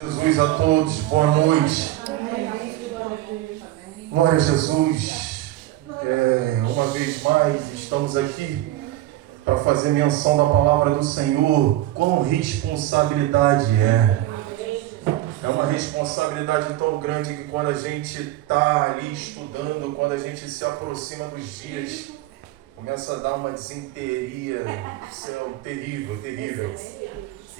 Jesus a todos, boa noite. Glória a Jesus. Uma vez mais estamos aqui para fazer menção da palavra do Senhor. Quão responsabilidade é. É uma responsabilidade tão grande que quando a gente está ali estudando, quando a gente se aproxima dos dias, começa a dar uma desinteria do céu, terrível, terrível.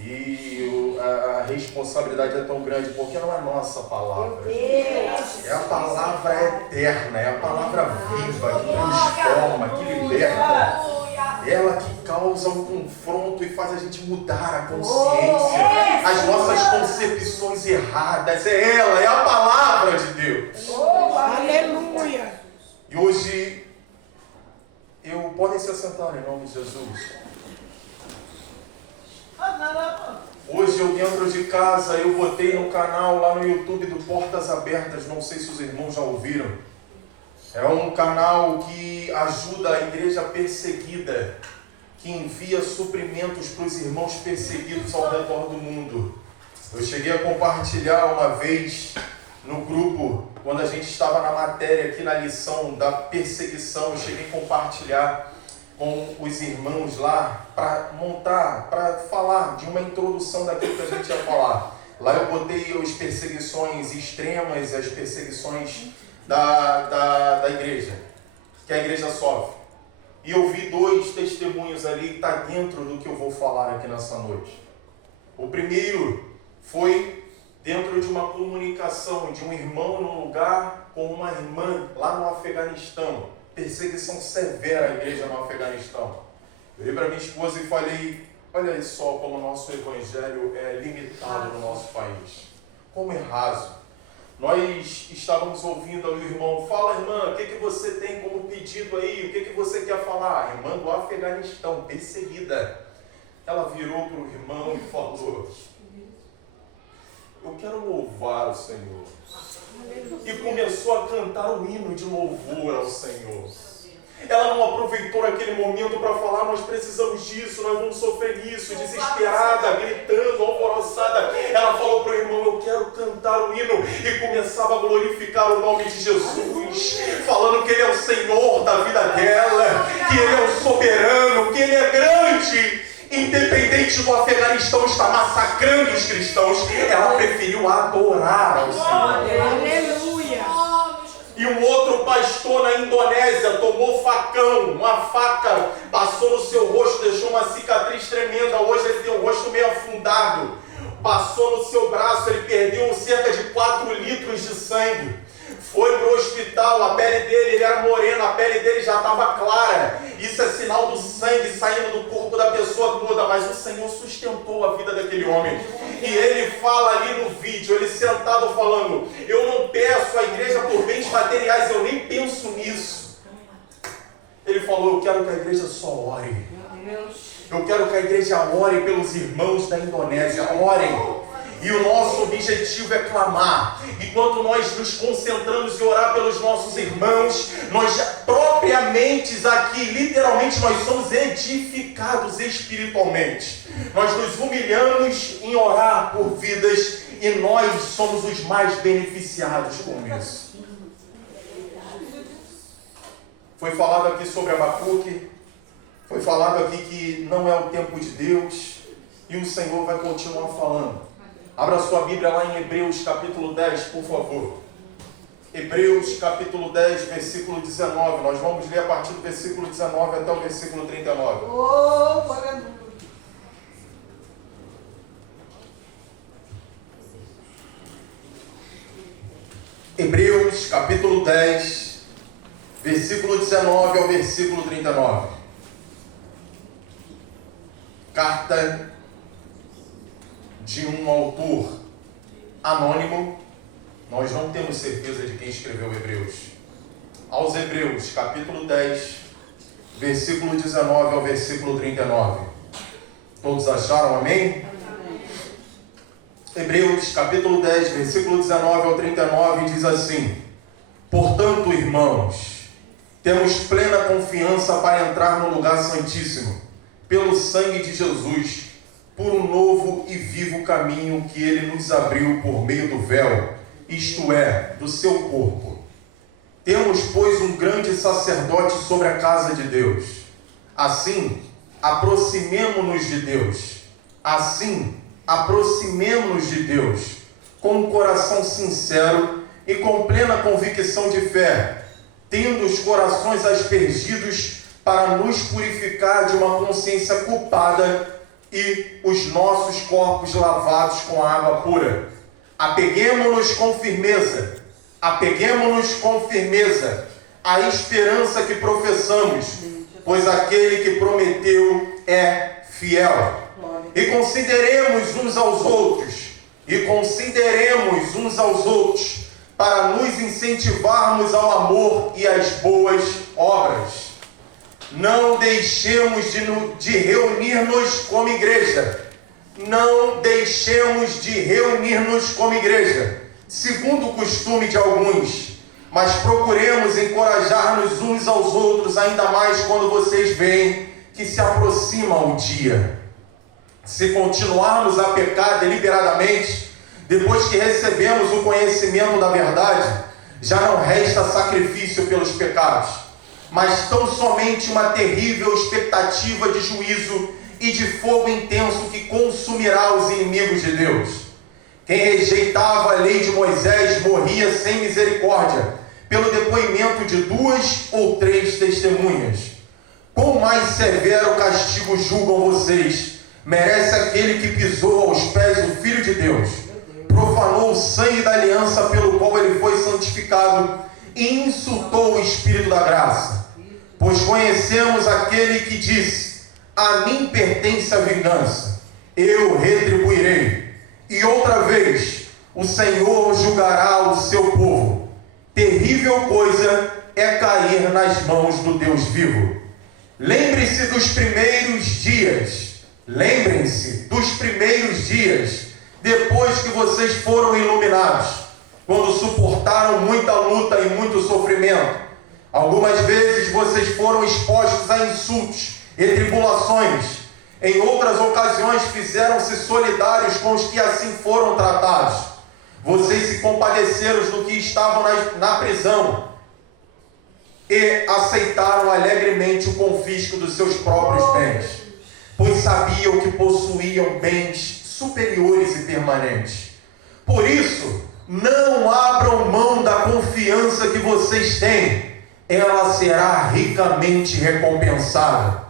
E a responsabilidade é tão grande, porque não é nossa palavra. É a palavra eterna, é a palavra viva, que transforma, que liberta. Ela que causa um confronto e faz a gente mudar a consciência, as nossas concepções erradas. É ela, é a palavra de Deus. Aleluia! E hoje, podem se assentar em nome de Jesus. Hoje eu dentro de casa, eu botei no canal lá no YouTube do Portas Abertas, não sei se os irmãos já ouviram. É um canal que ajuda a igreja perseguida, que envia suprimentos para os irmãos perseguidos ao redor do mundo. Eu cheguei a compartilhar uma vez no grupo, quando a gente estava na matéria aqui na lição da perseguição, eu cheguei a compartilhar com os irmãos lá, para falar de uma introdução daquilo que a gente ia falar. Lá eu botei as perseguições extremas, as perseguições da igreja, que a igreja sofre. E eu vi dois testemunhos ali que está dentro do que eu vou falar aqui nessa noite. O primeiro foi dentro de uma comunicação de um irmão num lugar com uma irmã lá no Afeganistão. Perseguição severa à igreja no Afeganistão. Eu olhei para minha esposa e falei, olha só como o nosso evangelho é limitado no nosso país. Como é raso. Nós estávamos ouvindo aí o irmão, fala irmã, o que você tem como pedido aí? O que você quer falar? Irmã do Afeganistão, perseguida. Ela virou para o irmão e falou, eu quero louvar o Senhor. E começou a cantar o hino de louvor ao Senhor. Ela não aproveitou aquele momento para falar, nós precisamos disso, nós vamos sofrer nisso, desesperada, gritando, alvoroçada. Ela falou para o irmão, eu quero cantar o hino. E começava a glorificar o nome de Jesus, falando que Ele é o Senhor da vida dela, que Ele é o soberano, que Ele é grande. Independente do Afeganistão estar massacrando os cristãos, ela preferiu adorar ao Senhor. Aleluia! E um outro pastor na Indonésia tomou facão, uma faca, passou no seu rosto, deixou uma cicatriz tremenda. Hoje ele tem o rosto meio afundado. Passou no seu braço, ele perdeu cerca de 4 litros de sangue. Foi para o hospital, a pele dele, ele era moreno, a pele dele já estava clara. Isso é sinal do sangue saindo do corpo da pessoa toda, mas o Senhor sustentou a vida daquele homem. E ele fala ali no vídeo, ele sentado falando, eu não peço à igreja por bens materiais, eu nem penso nisso. Ele falou, eu quero que a igreja só ore. Eu quero que a igreja ore pelos irmãos da Indonésia, orem. E o nosso objetivo é clamar. Enquanto nós nos concentramos em orar pelos nossos irmãos, nós propriamente aqui, literalmente, nós somos edificados espiritualmente. Nós nos humilhamos em orar por vidas e nós somos os mais beneficiados com isso. Foi falado aqui sobre Abacuque, foi falado aqui que não é o tempo de Deus e o Senhor vai continuar falando. Abra sua Bíblia lá em Hebreus capítulo 10, por favor. Hebreus capítulo 10, versículo 19. Nós vamos ler a partir do versículo 19 até o versículo 39. Hebreus capítulo 10, versículo 19 ao versículo 39. Carta de um autor anônimo, nós não temos certeza de quem escreveu Hebreus. Aos Hebreus, capítulo 10, versículo 19 ao versículo 39. Todos acharam, amém? Hebreus, capítulo 10, versículo 19 ao 39, diz assim, portanto, irmãos, temos plena confiança para entrar no lugar santíssimo, pelo sangue de Jesus, por um novo e vivo caminho que Ele nos abriu por meio do véu, isto é, do seu corpo. Temos, pois, um grande sacerdote sobre a casa de Deus. Assim, aproximemo-nos de Deus. Assim, aproximemo-nos de Deus, com um coração sincero e com plena convicção de fé, tendo os corações aspergidos para nos purificar de uma consciência culpada e os nossos corpos lavados com água pura. Apeguemo-nos com firmeza à esperança que professamos, pois aquele que prometeu é fiel. E consideremos uns aos outros, para nos incentivarmos ao amor e às boas obras. Não deixemos de reunir-nos como igreja. Segundo o costume de alguns, mas procuremos encorajar-nos uns aos outros, ainda mais quando vocês veem que se aproxima o dia. Se continuarmos a pecar deliberadamente, depois que recebemos o conhecimento da verdade, já não resta sacrifício pelos pecados, mas tão somente uma terrível expectativa de juízo e de fogo intenso que consumirá os inimigos de Deus. Quem rejeitava a lei de Moisés morria sem misericórdia, pelo depoimento de 2 ou 3 testemunhas. Quão mais severo castigo julgam vocês? Merece aquele que pisou aos pés do Filho de Deus, profanou o sangue da aliança pelo qual ele foi santificado e insultou o Espírito da graça. Pois conhecemos aquele que disse: a mim pertence a vingança, eu retribuirei. E outra vez, o Senhor julgará o seu povo. Terrível coisa é cair nas mãos do Deus vivo. Lembrem-se dos primeiros dias, depois que vocês foram iluminados, quando suportaram muita luta e muito sofrimento. Algumas vezes vocês foram expostos a insultos e tribulações. Em outras ocasiões fizeram-se solidários com os que assim foram tratados. Vocês se compadeceram do que estavam na prisão e aceitaram alegremente o confisco dos seus próprios bens, pois sabiam que possuíam bens superiores e permanentes. Por isso, não abram mão da confiança que vocês têm, ela será ricamente recompensada.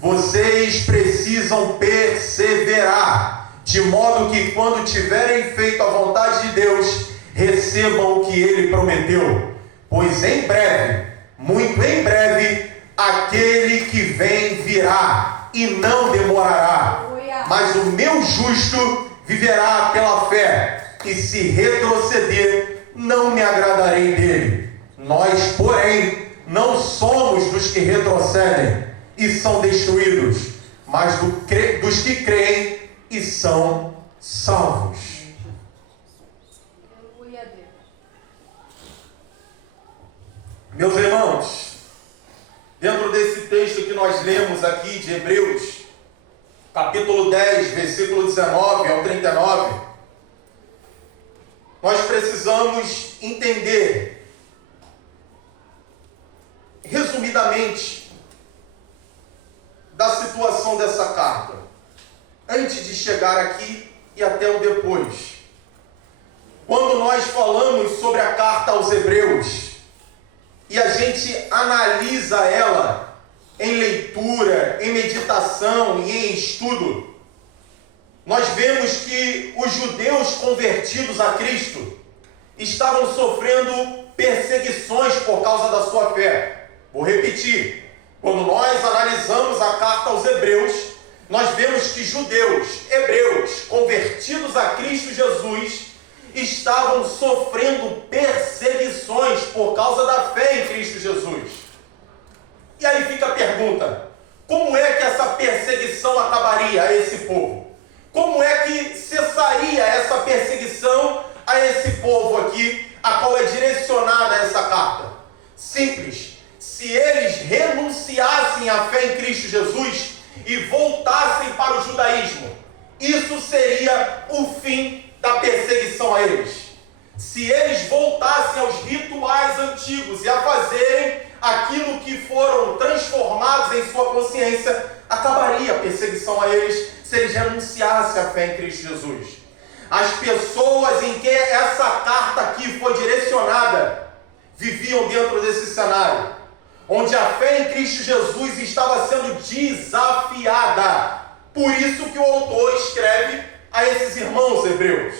Vocês precisam perseverar, de modo que quando tiverem feito a vontade de Deus, recebam o que Ele prometeu. Pois em breve, muito em breve, aquele que vem virá e não demorará. Mas o meu justo viverá pela fé, e se retroceder, não me agradarei dele. Nós, porém, não somos dos que retrocedem e são destruídos, mas dos que creem e são salvos. Meus irmãos, dentro desse texto que nós lemos aqui de Hebreus, capítulo 10, versículo 19 ao 39, nós precisamos entender, resumidamente, da situação dessa carta, antes de chegar aqui e até o depois. Quando nós falamos sobre a carta aos Hebreus, e a gente analisa ela em leitura, em meditação e em estudo, nós vemos que os judeus convertidos a Cristo estavam sofrendo perseguições por causa da sua fé. Vou repetir. Quando nós analisamos a carta aos Hebreus, nós vemos que hebreus convertidos a Cristo Jesus, estavam sofrendo perseguições por causa da fé em Cristo Jesus. E aí fica a pergunta: como é que essa perseguição acabaria a esse povo? Como é que cessaria essa perseguição a esse povo aqui, a qual é direcionada essa carta? Simples. Se eles renunciassem à fé em Cristo Jesus e voltassem para o judaísmo, isso seria o fim da perseguição a eles. Se eles voltassem aos rituais antigos e a fazerem aquilo que foram transformados em sua consciência, acabaria a perseguição a eles se eles renunciassem à fé em Cristo Jesus. As pessoas em que essa carta aqui foi direcionada viviam dentro desse cenário, onde a fé em Cristo Jesus estava sendo desafiada. Por isso que o autor escreve a esses irmãos hebreus.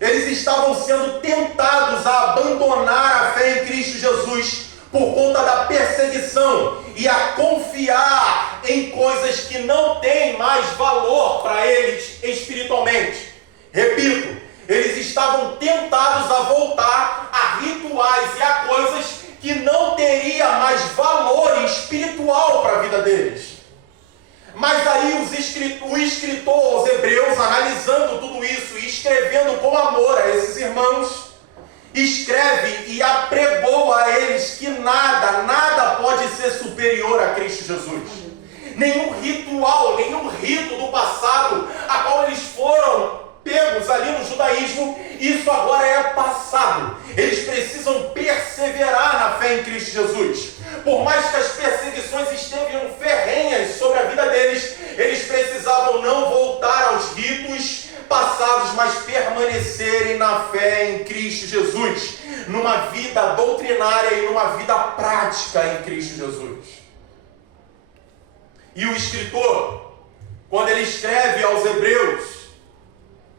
Eles estavam sendo tentados a abandonar a fé em Cristo Jesus por conta da perseguição e a confiar em coisas que não têm mais valor para eles espiritualmente. Repito, eles estavam tentados a voltar a rituais e a coisas que não teria mais valor espiritual para a vida deles. Mas aí o escritor aos Hebreus, analisando tudo isso e escrevendo com amor a esses irmãos, escreve e apregou a eles que nada pode ser superior a Cristo Jesus. Nenhum ritual, nenhum rito do passado, a qual eles foram pegos ali no judaísmo, isso agora é passado. Eles precisam perseverar na fé em Cristo Jesus. Por mais que as perseguições estejam ferrenhas sobre a vida deles, eles precisavam não voltar aos ritos passados, mas permanecerem na fé em Cristo Jesus, numa vida doutrinária e numa vida prática em Cristo Jesus. E o escritor, quando ele escreve aos Hebreus,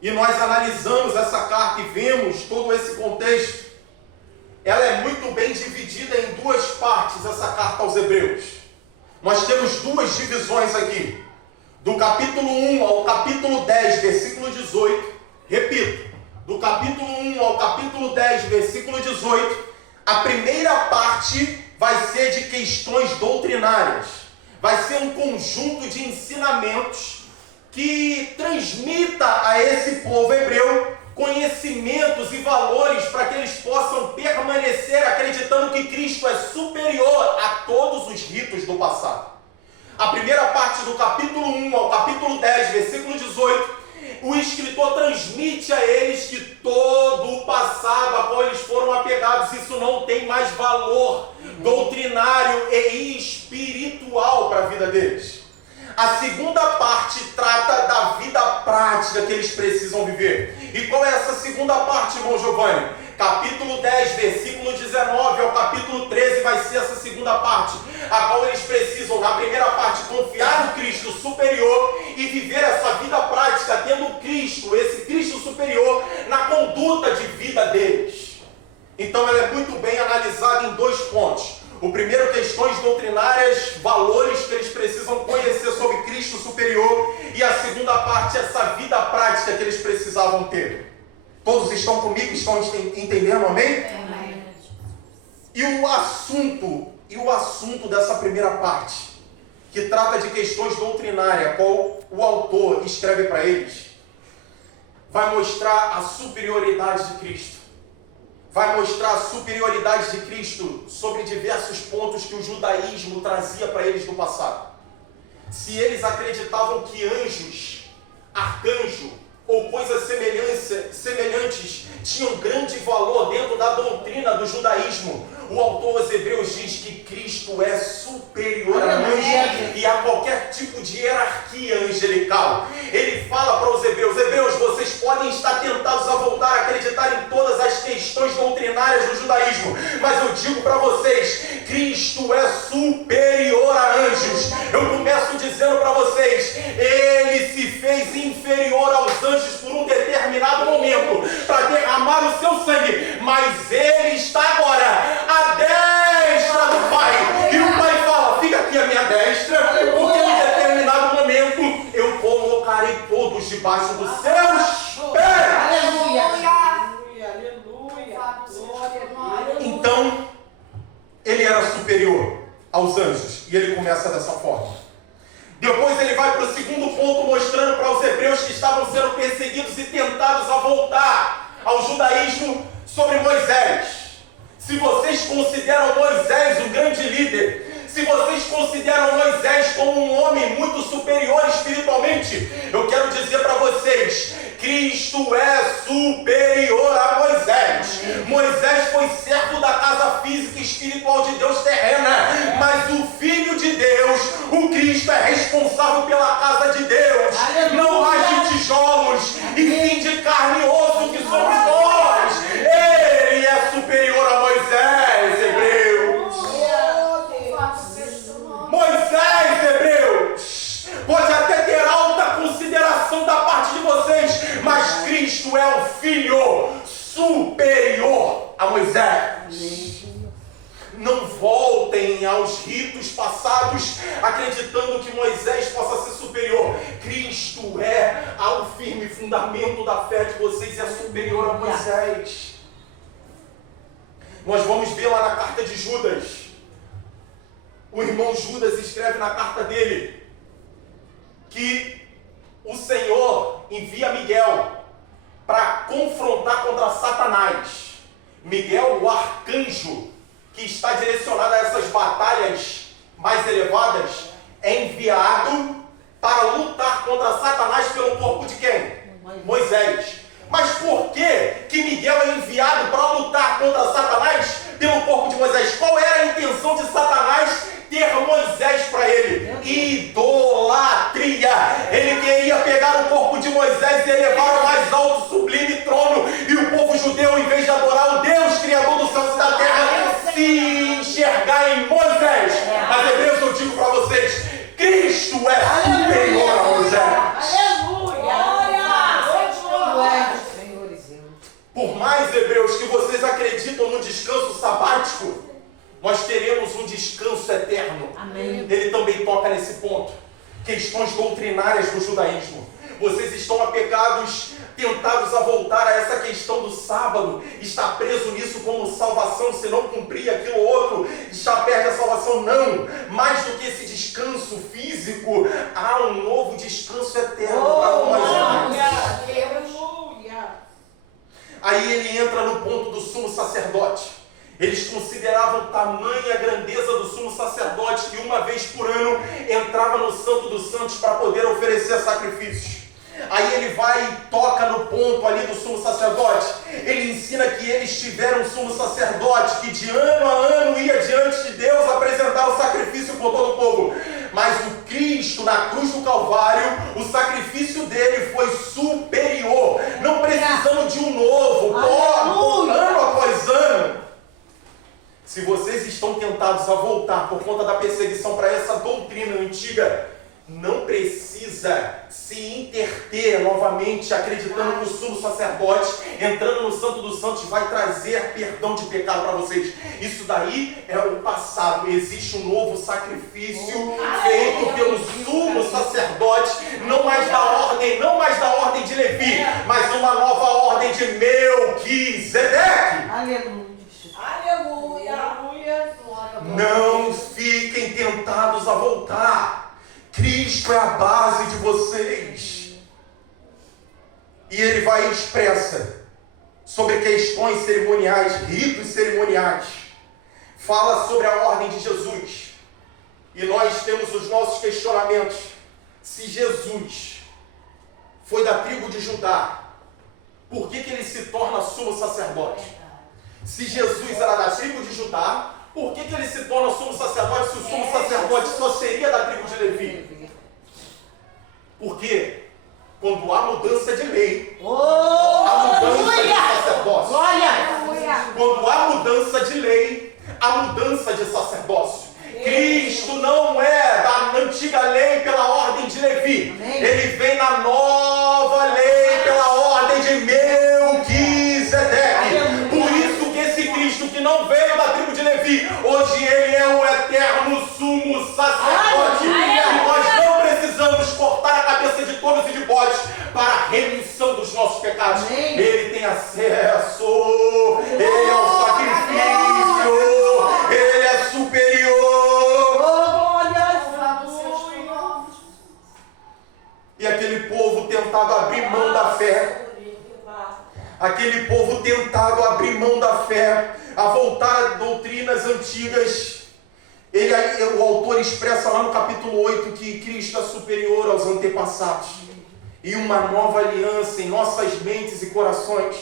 e nós analisamos essa carta e vemos todo esse contexto, ela é muito bem dividida em duas partes, essa carta aos Hebreus. Nós temos duas divisões aqui. Do capítulo 1 ao capítulo 10, versículo 18. Repito, do capítulo 1 ao capítulo 10, versículo 18, a primeira parte vai ser de questões doutrinárias. Vai ser um conjunto de ensinamentos que transmita a esse povo hebreu conhecimentos e valores para que eles possam permanecer acreditando que Cristo é superior a todos os ritos do passado. A primeira parte do capítulo 1 ao capítulo 10, versículo 18, o escritor transmite a eles que todo o passado a qual eles foram apegados, isso não tem mais valor doutrinário e espiritual para a vida deles. A segunda parte trata da vida prática que eles precisam viver. E qual é essa segunda parte, irmão Giovanni? Capítulo 10, versículo 19 ao capítulo 13 vai ser essa segunda parte, a qual eles precisam, na primeira parte, confiar no Cristo superior e viver essa vida prática, tendo Cristo, esse Cristo superior, na conduta de vida deles. Então ela é muito bem analisada em dois pontos. O primeiro, questões doutrinárias, valores que eles precisam conhecer sobre Cristo superior. E a segunda parte, essa vida prática que eles precisavam ter. Todos estão comigo? Estão entendendo? Amém? Amém. E o assunto dessa primeira parte, que trata de questões doutrinárias, qual o autor escreve para eles, vai mostrar a superioridade de Cristo. Vai mostrar a superioridade de Cristo sobre diversos pontos que o judaísmo trazia para eles no passado. Se eles acreditavam que anjos, arcanjo ou coisas semelhantes tinham grande valor dentro da doutrina do judaísmo, o autor aos Hebreus diz que Cristo é superior a anjos e a qualquer tipo de hierarquia angelical. Ele fala para os Hebreus, vocês podem estar tentados a voltar a acreditar em todas as questões doutrinárias do judaísmo, mas eu digo para vocês, Cristo é superior a anjos. Eu começo dizendo para vocês, Ele se fez inferior aos anjos por um determinado momento, para derramar o seu sangue, mas Ele está agora à destra do Pai. E o Pai fala, fica aqui à minha destra, porque em determinado momento eu colocarei todos debaixo dos seus pés. Então, ele era superior aos anjos, e ele começa dessa forma. Depois ele vai para o segundo ponto, mostrando para os hebreus que estavam sendo perseguidos e tentados a voltar ao judaísmo sobre Moisés. Se vocês consideram Moisés um grande líder, Se vocês consideram Moisés como um homem muito superior espiritualmente, eu quero dizer para vocês, Cristo é superior a Moisés. Moisés foi servo da casa física e espiritual de Deus terrena, mas o Filho de Deus, o Cristo, é responsável pela casa de Deus. Não mais de tijolos, e sim de carne e osso que somos nós. Ele é superior a Moisés, Hebreus. Moisés, Hebreus, pode até ter alta consideração da parte de vocês, mas Cristo é o Filho superior a Moisés. Não voltem aos ritos passados acreditando que Moisés possa ser superior. Cristo é ao firme fundamento da fé de vocês, é superior a Moisés. Nós vamos ver lá na carta de Judas. O irmão Judas escreve na carta dele que o Senhor envia Miguel para confrontar contra Satanás. Miguel, o arcanjo que está direcionado a essas batalhas mais elevadas, é enviado para lutar contra Satanás pelo corpo de quem? Moisés. Mas por que Miguel é enviado para lutar contra Satanás pelo corpo de Moisés? Qual era a intenção de Satanás ter Moisés para ele? Idolatria. Ele queria pegar o corpo de Moisés e elevar ao mais alto, sublime trono, e o povo judeu, em vez de adorar o Deus Criador dos céus e da terra, se enxergar em Moisés. Mas, Hebreus, eu digo para vocês, Cristo é superior a Moisés. Por mais, Hebreus, que vocês acreditam no descanso sabático, nós teremos um descanso eterno. Amém. Ele também toca nesse ponto. Questões doutrinárias do judaísmo. Vocês estão apegados, tentados a voltar a essa questão do sábado, está preso nisso como salvação, se não cumprir aquilo outro, já perde a salvação. Não, mais do que esse descanso físico, há um novo descanso eterno para nós. Aí ele entra no ponto do sumo sacerdote. Eles consideravam tamanha a grandeza do sumo sacerdote que uma vez por ano entrava no Santo dos Santos para poder oferecer sacrifícios. Aí ele vai e toca no ponto ali do sumo sacerdote. Ele ensina que eles tiveram um sumo sacerdote que de ano a ano ia diante de Deus apresentar o sacrifício por todo o povo. Mas o Cristo na cruz do Calvário, o sacrifício dele foi superior, não precisando de um novo, ano após ano. Se vocês estão tentados a voltar por conta da perseguição para essa doutrina antiga, não precisa se interter novamente acreditando que o sumo sacerdote, entrando no Santo dos Santos, vai trazer perdão de pecado para vocês. Isso daí é o passado. Existe um novo sacrifício feito pelo sumo sacerdote, não mais da ordem de Levi, mas uma nova ordem de Melquisedeque. Aleluia. Não fiquem tentados a voltar. Cristo é a base de vocês. E ele vai e expressa sobre questões cerimoniais, ritos cerimoniais. Fala sobre a ordem de Jesus. E nós temos os nossos questionamentos. Se Jesus foi da tribo de Judá, por que ele se torna sumo sacerdote? Se Jesus era da tribo de Judá, por que ele se torna sumo sacerdote se o sumo sacerdote só seria da tribo de Levi? Porque quando há mudança de lei, há mudança de sacerdócio. Quando há mudança de lei, há mudança de sacerdócio. Cristo não é da antiga lei pela ordem de Levi. Ele vem na nova lei pela ordem de Melquisedeque. Por isso que esse Cristo que não veio da tribo de Levi, hoje ele é o eterno sumo sacerdote. E nós não precisamos cortar a cabeça de touros e de bodes para a remissão dos nossos pecados. Ele tem acesso, ele é o sacrifício, ele é superior. E aquele povo tentado a abrir mão da fé, aquele povo tentado a abrir mão da fé, a voltar a doutrinas antigas, O autor expressa lá no capítulo 8 que Cristo é superior aos antepassados. E uma nova aliança em nossas mentes e corações.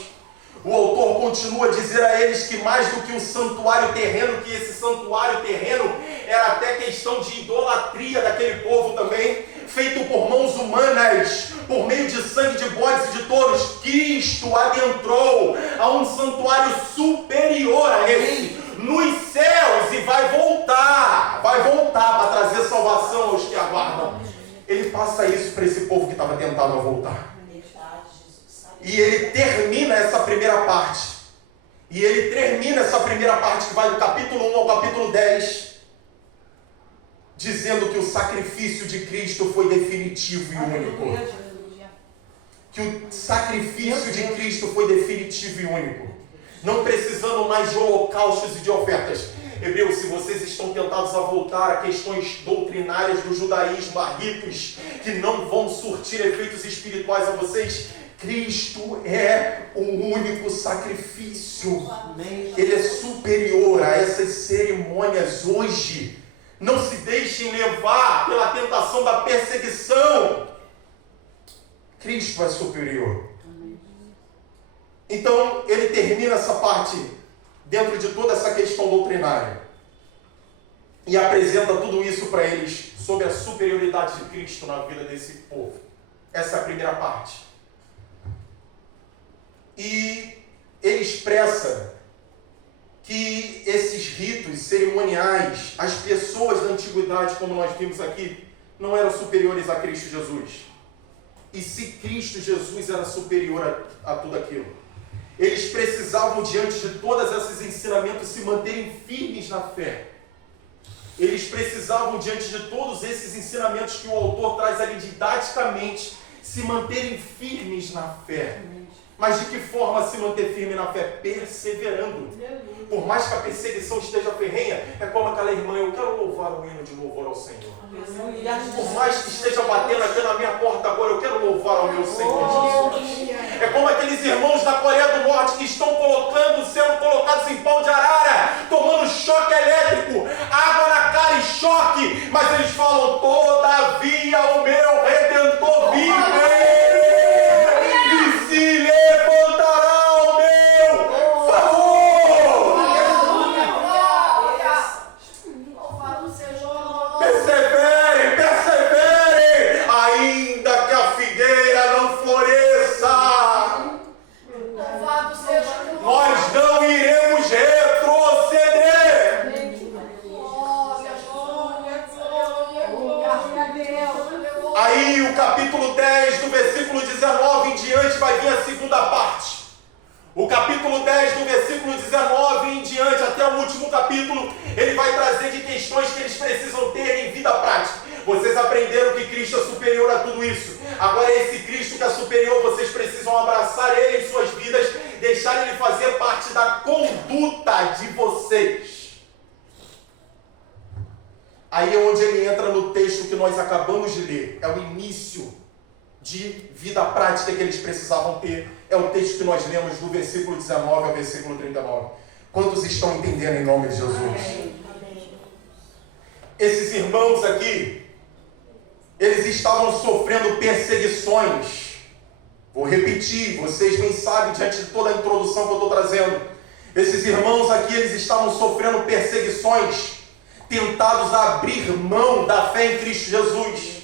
O autor continua a dizer a eles que mais do que um santuário terreno, que esse santuário terreno era até questão de idolatria daquele povo também, feito por mãos humanas, por meio de sangue de bodes e de touros. Cristo adentrou a um santuário superior a esse, nos céus, e vai voltar para trazer salvação aos que aguardam. Ele passa isso para esse povo que estava tentado a voltar. E ele termina essa primeira parte. Que vai do capítulo 1 ao capítulo 10, dizendo que o sacrifício de Cristo foi definitivo e único. Não precisando mais de holocaustos e de ofertas. Hebreus, se vocês estão tentados a voltar a questões doutrinárias do judaísmo, a ritos que não vão surtir efeitos espirituais a vocês, Cristo é o único sacrifício. Ele é superior a essas cerimônias hoje. Não se deixem levar pela tentação da perseguição. Cristo é superior. Então, ele termina essa parte dentro de toda essa questão doutrinária e apresenta tudo isso para eles sobre a superioridade de Cristo na vida desse povo. Essa é a primeira parte. E ele expressa que esses ritos cerimoniais, as pessoas da antiguidade, como nós vimos aqui, não eram superiores a Cristo Jesus. E se Cristo Jesus era superior a tudo aquilo, eles precisavam, diante de todos esses ensinamentos, se manterem firmes na fé. Eles precisavam, diante de todos esses ensinamentos que o autor traz ali didaticamente, se manterem firmes na fé. Mas de que forma se manter firme na fé? Perseverando. Por mais que a perseguição esteja ferrenha, é como aquela irmã: eu quero louvar o hino de louvor ao Senhor. Por mais que esteja batendo aqui na minha porta agora, eu quero louvar ao meu Senhor Jesus. É como aqueles irmãos da Coreia do Norte que estão sendo colocados em pau de arara, tomando choque elétrico, água na cara e choque, mas eles falam: todavia o meu Redentor vive. Aí o capítulo 10, do versículo 19 em diante, vai vir a segunda parte. O capítulo 10, do versículo 19 em diante, até o último capítulo, ele vai trazer de questões que eles precisam ter em vida prática. Vocês aprenderam que Cristo é superior a tudo isso. Agora esse Cristo que é superior, vocês precisam abraçar Ele em suas vidas, deixar Ele fazer parte da conduta de vocês. Aí é onde ele entra no texto que nós acabamos de ler. É o início de vida prática que eles precisavam ter. É o texto que nós lemos do versículo 19 ao versículo 39. Quantos estão entendendo em nome de Jesus? Amém. Esses irmãos aqui, eles estavam sofrendo perseguições. Vou repetir, vocês bem sabem diante de toda a introdução que eu estou trazendo. Esses irmãos aqui, eles estavam sofrendo perseguições, tentados a abrir mão da fé em Cristo Jesus.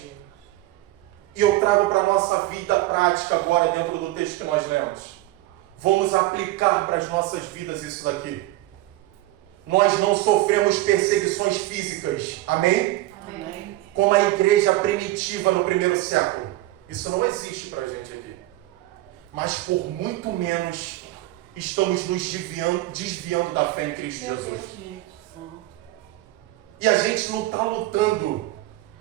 E eu trago para a nossa vida prática agora, dentro do texto que nós lemos. Vamos aplicar para as nossas vidas isso daqui. Nós não sofremos perseguições físicas, amém? Amém. Como a igreja primitiva no primeiro século. Isso não existe para a gente aqui. Mas por muito menos estamos nos desviando da fé em Cristo Jesus. E a gente não está lutando,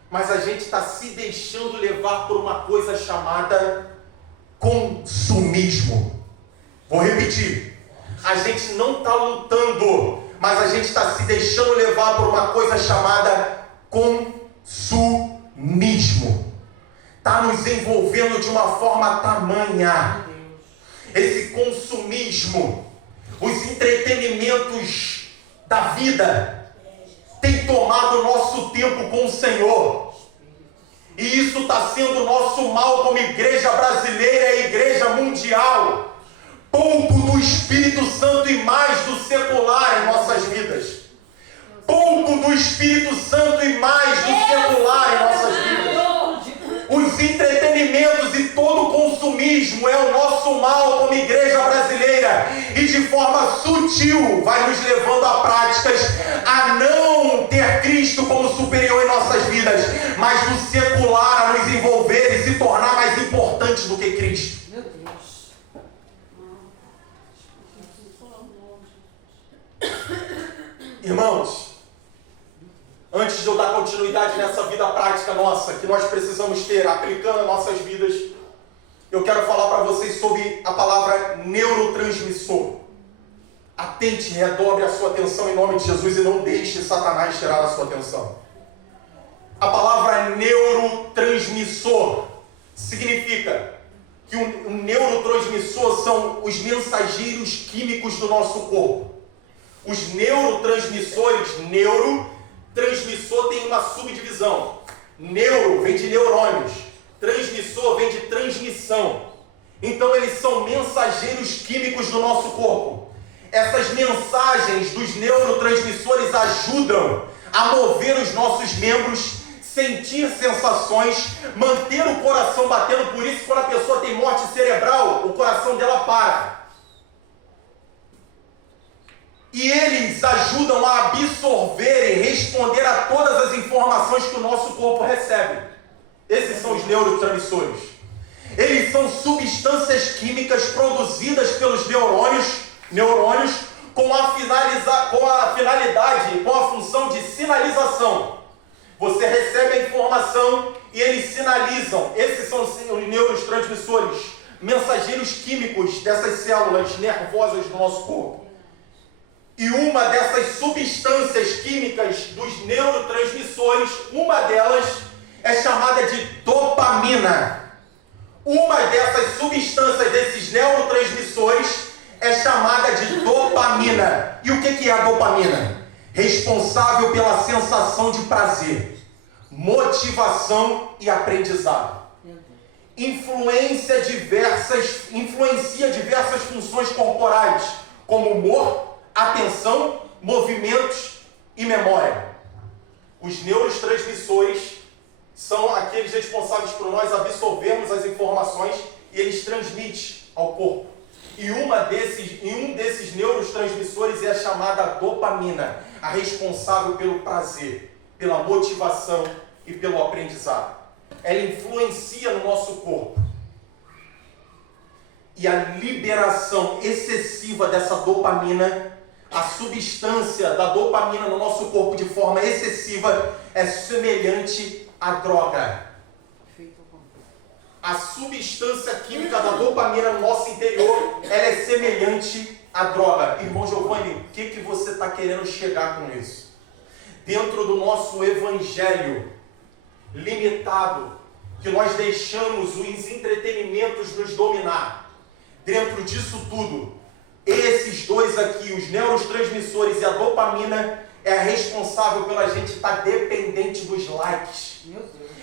mas a gente está se deixando levar por uma coisa chamada consumismo. Vou repetir. A gente não está lutando, mas a gente está se deixando levar por uma coisa chamada consumismo. Está nos envolvendo de uma forma tamanha. Esse consumismo, os entretenimentos da vida, tem tomado o nosso tempo com o Senhor. E isso está sendo o nosso mal como igreja brasileira e igreja mundial. Pouco do Espírito Santo e mais do secular em nossas vidas. Pouco do Espírito Santo e mais do secular em nossas vidas. Os entretenimentos e todo o consumismo é o nosso mal como igreja brasileira. E de forma sutil vai nos levando a práticas a não ter Cristo como superior em nossas vidas, mas do secular a nos envolver e se tornar mais importantes do que Cristo. Meu Deus. Irmãos, antes de eu dar continuidade nessa vida prática nossa, que nós precisamos ter aplicando as nossas vidas, eu quero falar para vocês sobre a palavra neurotransmissor. Atente, redobre a sua atenção em nome de Jesus e não deixe Satanás tirar a sua atenção. A palavra neurotransmissor significa que um neurotransmissor são os mensageiros químicos do nosso corpo. Os neurotransmissores, transmissor tem uma subdivisão. Neuro vem de neurônios. Transmissor vem de transmissão. Então eles são mensageiros químicos do nosso corpo. Essas mensagens dos neurotransmissores ajudam a mover os nossos membros, sentir sensações, manter o coração batendo. Por isso, quando a pessoa tem morte cerebral, o coração dela para. E eles ajudam a absorver e responder a todas as informações que o nosso corpo recebe. Esses são os neurotransmissores. Eles são substâncias químicas produzidas pelos neurônios com a finalidade, com a função de sinalização. Você recebe a informação e eles sinalizam. Esses são os neurotransmissores, mensageiros químicos dessas células nervosas do nosso corpo. E uma dessas substâncias químicas dos neurotransmissores, uma delas é chamada de dopamina. Uma dessas substâncias desses neurotransmissores é chamada de dopamina. E o que é a dopamina? Responsável pela sensação de prazer, motivação e aprendizado. Influencia diversas funções corporais, como humor, atenção, movimentos e memória. Os neurotransmissores são aqueles responsáveis por nós absorvermos as informações e eles transmitem ao corpo. E um desses neurotransmissores é a chamada dopamina, a responsável pelo prazer, pela motivação e pelo aprendizado. Ela influencia no nosso corpo. E a liberação excessiva dessa dopamina, a substância da dopamina no nosso corpo de forma excessiva é semelhante à droga. A substância química da dopamina no nosso interior, ela é semelhante à droga. Irmão Giovanni, o que você está querendo chegar com isso? Dentro do nosso evangelho limitado, que nós deixamos os entretenimentos nos dominar, dentro disso tudo, esses dois aqui, os neurotransmissores e a dopamina, é responsável pela gente estar dependente dos likes.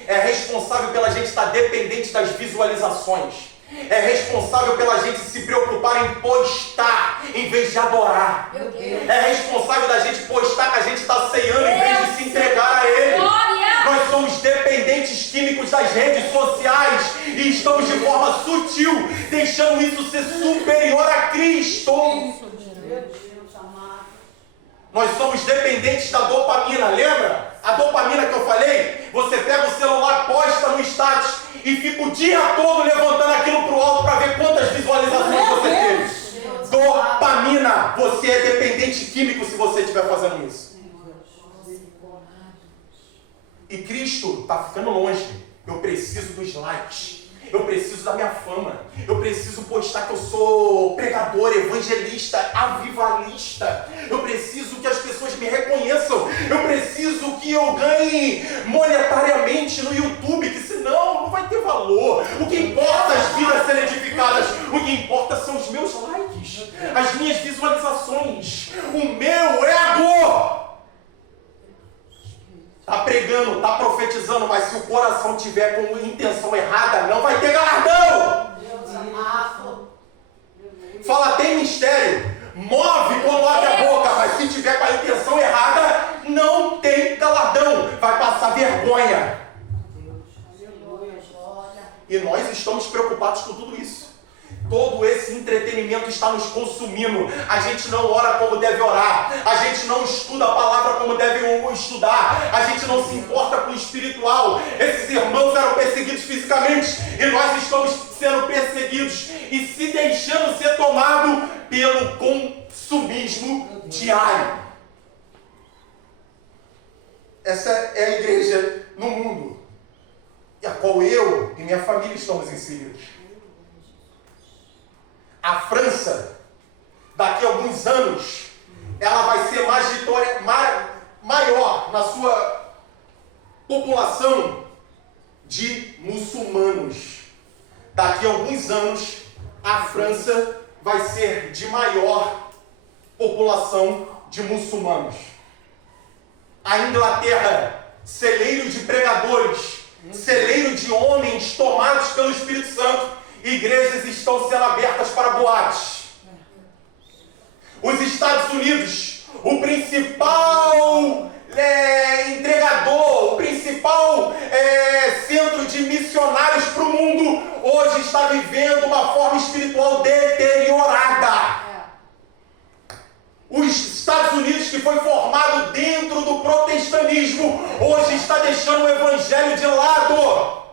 É responsável pela gente estar dependente das visualizações. É responsável pela gente se preocupar em postar em vez de adorar. É responsável da gente postar que a gente está ceando em vez de se entregar a Ele. Nós somos dependentes químicos das redes sociais e estamos de forma sutil deixando isso ser superior a Cristo. Nós somos dependentes da dopamina, lembra? A dopamina que eu falei, você pega o celular, posta no status e fica o dia todo levantando aquilo para o alto para ver quantas visualizações você teve. Dopamina, você é dependente químico se você estiver fazendo isso. E Cristo está ficando longe. Eu preciso dos likes. Eu preciso da minha fama. Eu preciso postar que eu sou pregador, evangelista, avivalista. Eu preciso que as pessoas me reconheçam. Eu preciso que eu ganhe monetariamente no YouTube, que senão não vai ter valor. O que importa é as vidas serem edificadas. O que importa são os meus likes, as minhas visualizações. O meu ego. Está pregando, está profetizando, mas se o coração tiver com intenção errada, não vai ter galardão. Fala, tem mistério, move quando abre a boca, mas se tiver com a intenção errada, não tem galardão, vai passar vergonha. E nós estamos preocupados com tudo isso. Todo esse entretenimento está nos consumindo. A gente não ora como deve orar. A gente não estuda a palavra como deve estudar. A gente não se importa com o espiritual. Esses irmãos eram perseguidos fisicamente e nós estamos sendo perseguidos e se deixando ser tomado pelo consumismo diário. Essa é a igreja no mundo, e a qual eu e minha família estamos inseridos. A França, daqui a alguns anos, ela vai ser maior na sua população de muçulmanos. Daqui a alguns anos, a França vai ser de maior população de muçulmanos. A Inglaterra, celeiro de pregadores, celeiro de homens tomados pelo Espírito Santo, igrejas estão sendo abertas para boates. Os Estados Unidos, o principal entregador, o principal centro de missionários para o mundo, hoje está vivendo uma forma espiritual deteriorada. Os Estados Unidos, que foi formado dentro do protestantismo, hoje está deixando o evangelho de lado.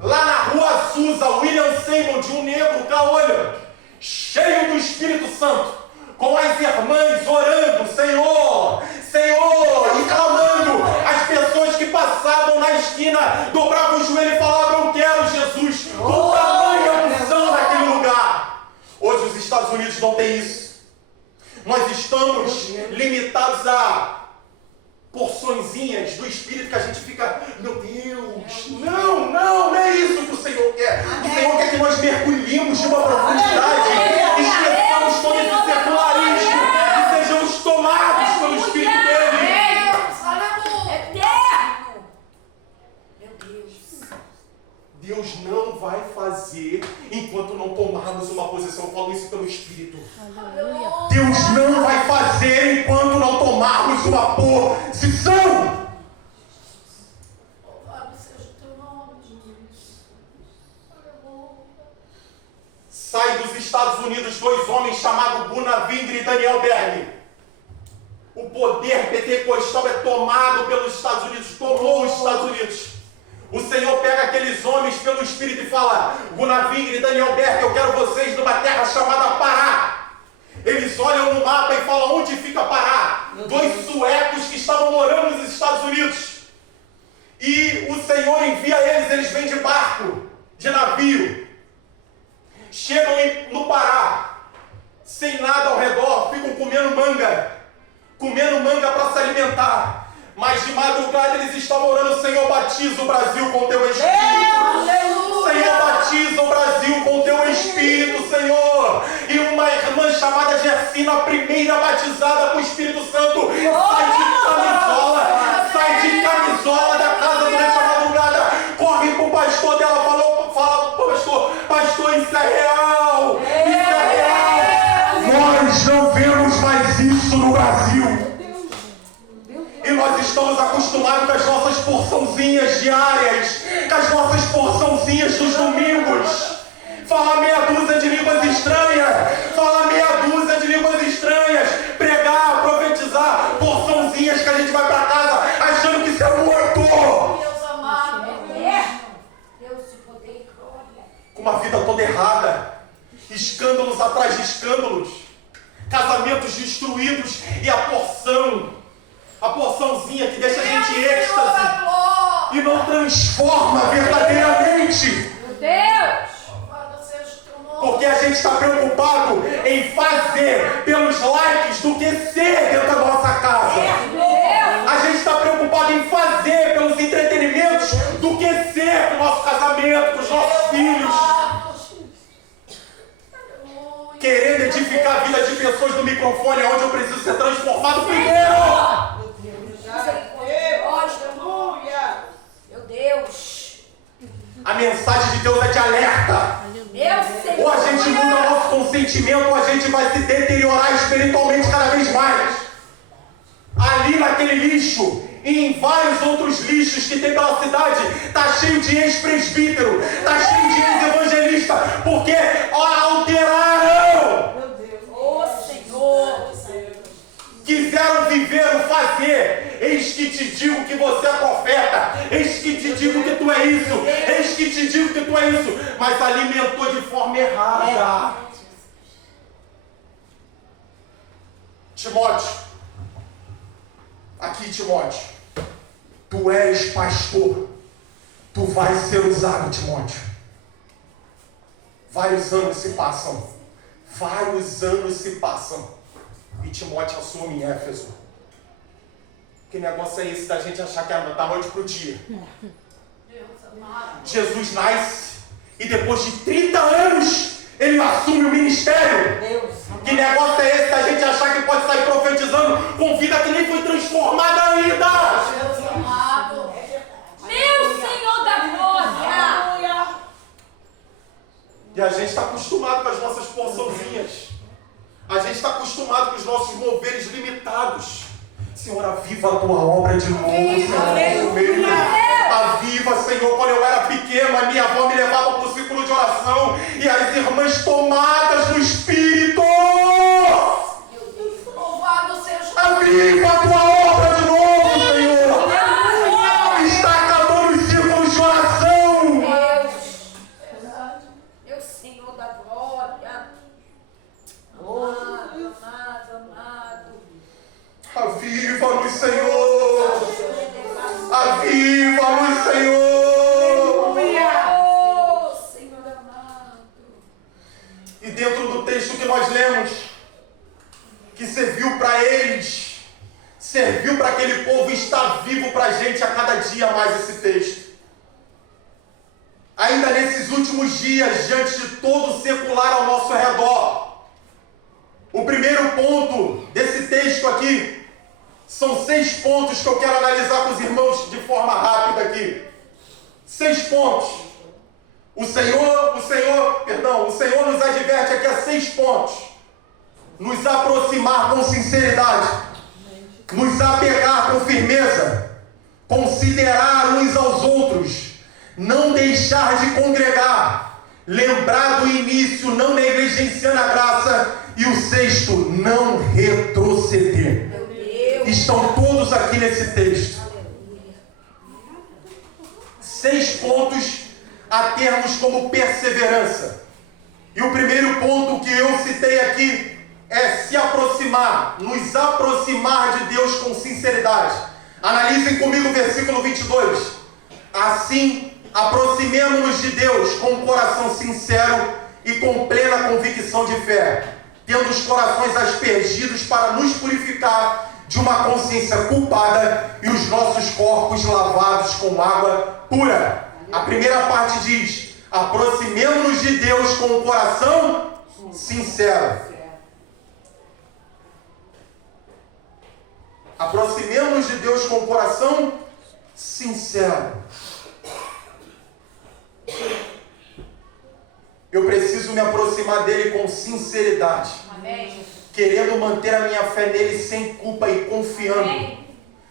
Lá na rua Azusa, William Seymour, de um negro caolho, cheio do Espírito Santo, com as irmãs orando, Senhor, Senhor, e clamando. As pessoas que passavam na esquina dobravam o joelho e falavam, eu quero Jesus, com tamanha unção naquele lugar. Hoje os Estados Unidos não têm isso. Nós estamos limitados a porçõezinhas do Espírito que a gente fica, meu Deus, não é isso que o Senhor quer. O Senhor quer que nós mergulhemos de uma profundidade, esqueçamos todo esse secularismo e sejamos tomados pelo Espírito dele. Deus não vai fazer enquanto não tomarmos uma posição. Eu falo isso pelo Espírito. Deus não vai fazer enquanto não tomarmos uma posição. Sai dos Estados Unidos 2 homens chamados Gunavindra e Daniel Berg. O poder pentecostal é tomado pelos Estados Unidos, tomou os Estados Unidos. O Senhor pega aqueles homens pelo Espírito e fala, Gunavindra e Daniel Berg, eu quero vocês numa terra chamada Pará. Eles olham no mapa e falam, onde fica Pará? 2 suecos que estavam morando nos Estados Unidos. E o Senhor envia eles vêm de barco, de navio. Chegam no Pará, sem nada ao redor, ficam comendo manga para se alimentar. Mas de madrugada eles estavam orando, Senhor, batiza o Brasil com teu Espírito. Senhor, batiza o Brasil com teu Espírito, Senhor. E uma irmã chamada Gersina, a primeira batizada com o Espírito Santo, sai de camisola da casa durante a madrugada, corre pro pastor dela, fala pro pastor, isso é real, Nós não vemos mais isso no Brasil. E nós estamos acostumados com as nossas porçãozinhas diárias, com as nossas porçãozinhas dos domingos. Falar meia dúzia de línguas estranhas, pregar, profetizar, porçãozinhas que a gente vai para casa achando que isso é morto. Deus amado, Deus te poder e glória. Com uma vida toda errada, escândalos atrás de escândalos, casamentos destruídos e a porçãozinha que deixa a gente em êxtase e não transforma verdadeiramente. Meu Deus! Porque a gente está preocupado em fazer pelos likes do que ser dentro da nossa casa. A gente está preocupado em fazer pelos entretenimentos do que ser com o nosso casamento, com os nossos filhos. Querendo edificar a vida de pessoas no microfone, onde eu preciso ser transformado primeiro. A mensagem de Deus é de alerta. Ou a gente muda o nosso consentimento, ou a gente vai se deteriorar espiritualmente cada vez mais. Ali naquele lixo, e em vários outros lixos que tem pela cidade, está cheio de ex-presbítero, está cheio de ex-evangelista, porque alteraram. Meu Deus. Ô Senhor. Quiseram viver o fazer. Eis que te digo que você é profeta. Eis que te digo que tu é isso. Eis que te digo que tu é isso. Mas alimentou de forma errada. Timóteo. Aqui, Timóteo. Tu és pastor. Tu vais ser usado, Timóteo. Vários anos se passam. Vários anos se passam. E Timóteo assume em Éfeso. Que negócio é esse da gente achar que é da noite para o dia? Jesus nasce e depois de 30 anos ele assume o ministério. Que negócio é esse da gente achar que pode sair profetizando com vida que nem foi transformada ainda? Meu Senhor da glória! E a gente está acostumado com as nossas porçãozinhas. A gente está acostumado com os nossos moveres limitados. Senhor, aviva a tua obra de novo, Senhor. Aviva, Senhor. Quando eu era pequeno, a minha avó me levava para o círculo de oração e as irmãs tomadas no Espírito. Louvado seja o Aviva a tua obra de novo, Senhor. Está acabando os círculos de oração. meu Senhor da glória. Amado, amado, amado. Aviva-nos, Senhor. Aviva-nos, Senhor. Oh, Senhor amado. E dentro do texto que nós lemos, que serviu para eles, serviu para aquele povo, está vivo para a gente a cada dia mais esse texto. Ainda nesses últimos dias, diante de todo o secular ao nosso redor, o primeiro ponto desse texto aqui, são 6 pontos que eu quero analisar com os irmãos de forma rápida aqui. 6 pontos. O Senhor nos adverte aqui a 6 pontos. Nos aproximar com sinceridade, nos apegar com firmeza, considerar uns aos outros, não deixar de congregar, lembrar do início, não negligenciando a graça, e o 6º, não retroceder. Estão todos aqui nesse texto. 6 pontos a termos como perseverança. E o primeiro ponto que eu citei aqui é se aproximar, nos aproximar de Deus com sinceridade. Analisem comigo o versículo 22. Assim, aproximemo-nos de Deus com um coração sincero e com plena convicção de fé, tendo os corações aspergidos para nos purificar de uma consciência culpada e os nossos corpos lavados com água pura. A primeira parte diz: aproximemo-nos de Deus com um coração sincero. Aproximemo-nos de Deus com um coração sincero. Eu preciso me aproximar dele com sinceridade. Amém. Querendo manter a minha fé nele sem culpa e confiando. Amém.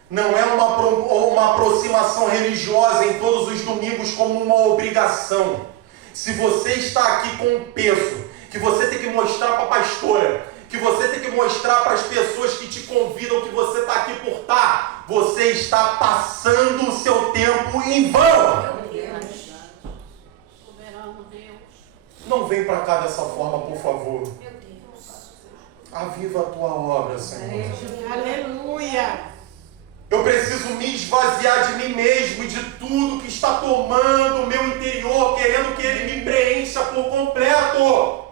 Não é uma aproximação religiosa em todos os domingos como uma obrigação. Se você está aqui com um peso, que você tem que mostrar para a pastora, que você tem que mostrar para as pessoas que te convidam que você está aqui por estar, você está passando o seu tempo em vão. Não vem para cá dessa forma, por favor. Aviva a tua obra, Senhor. Aleluia. Eu preciso me esvaziar de mim mesmo e de tudo que está tomando o meu interior, querendo que ele me preencha por completo.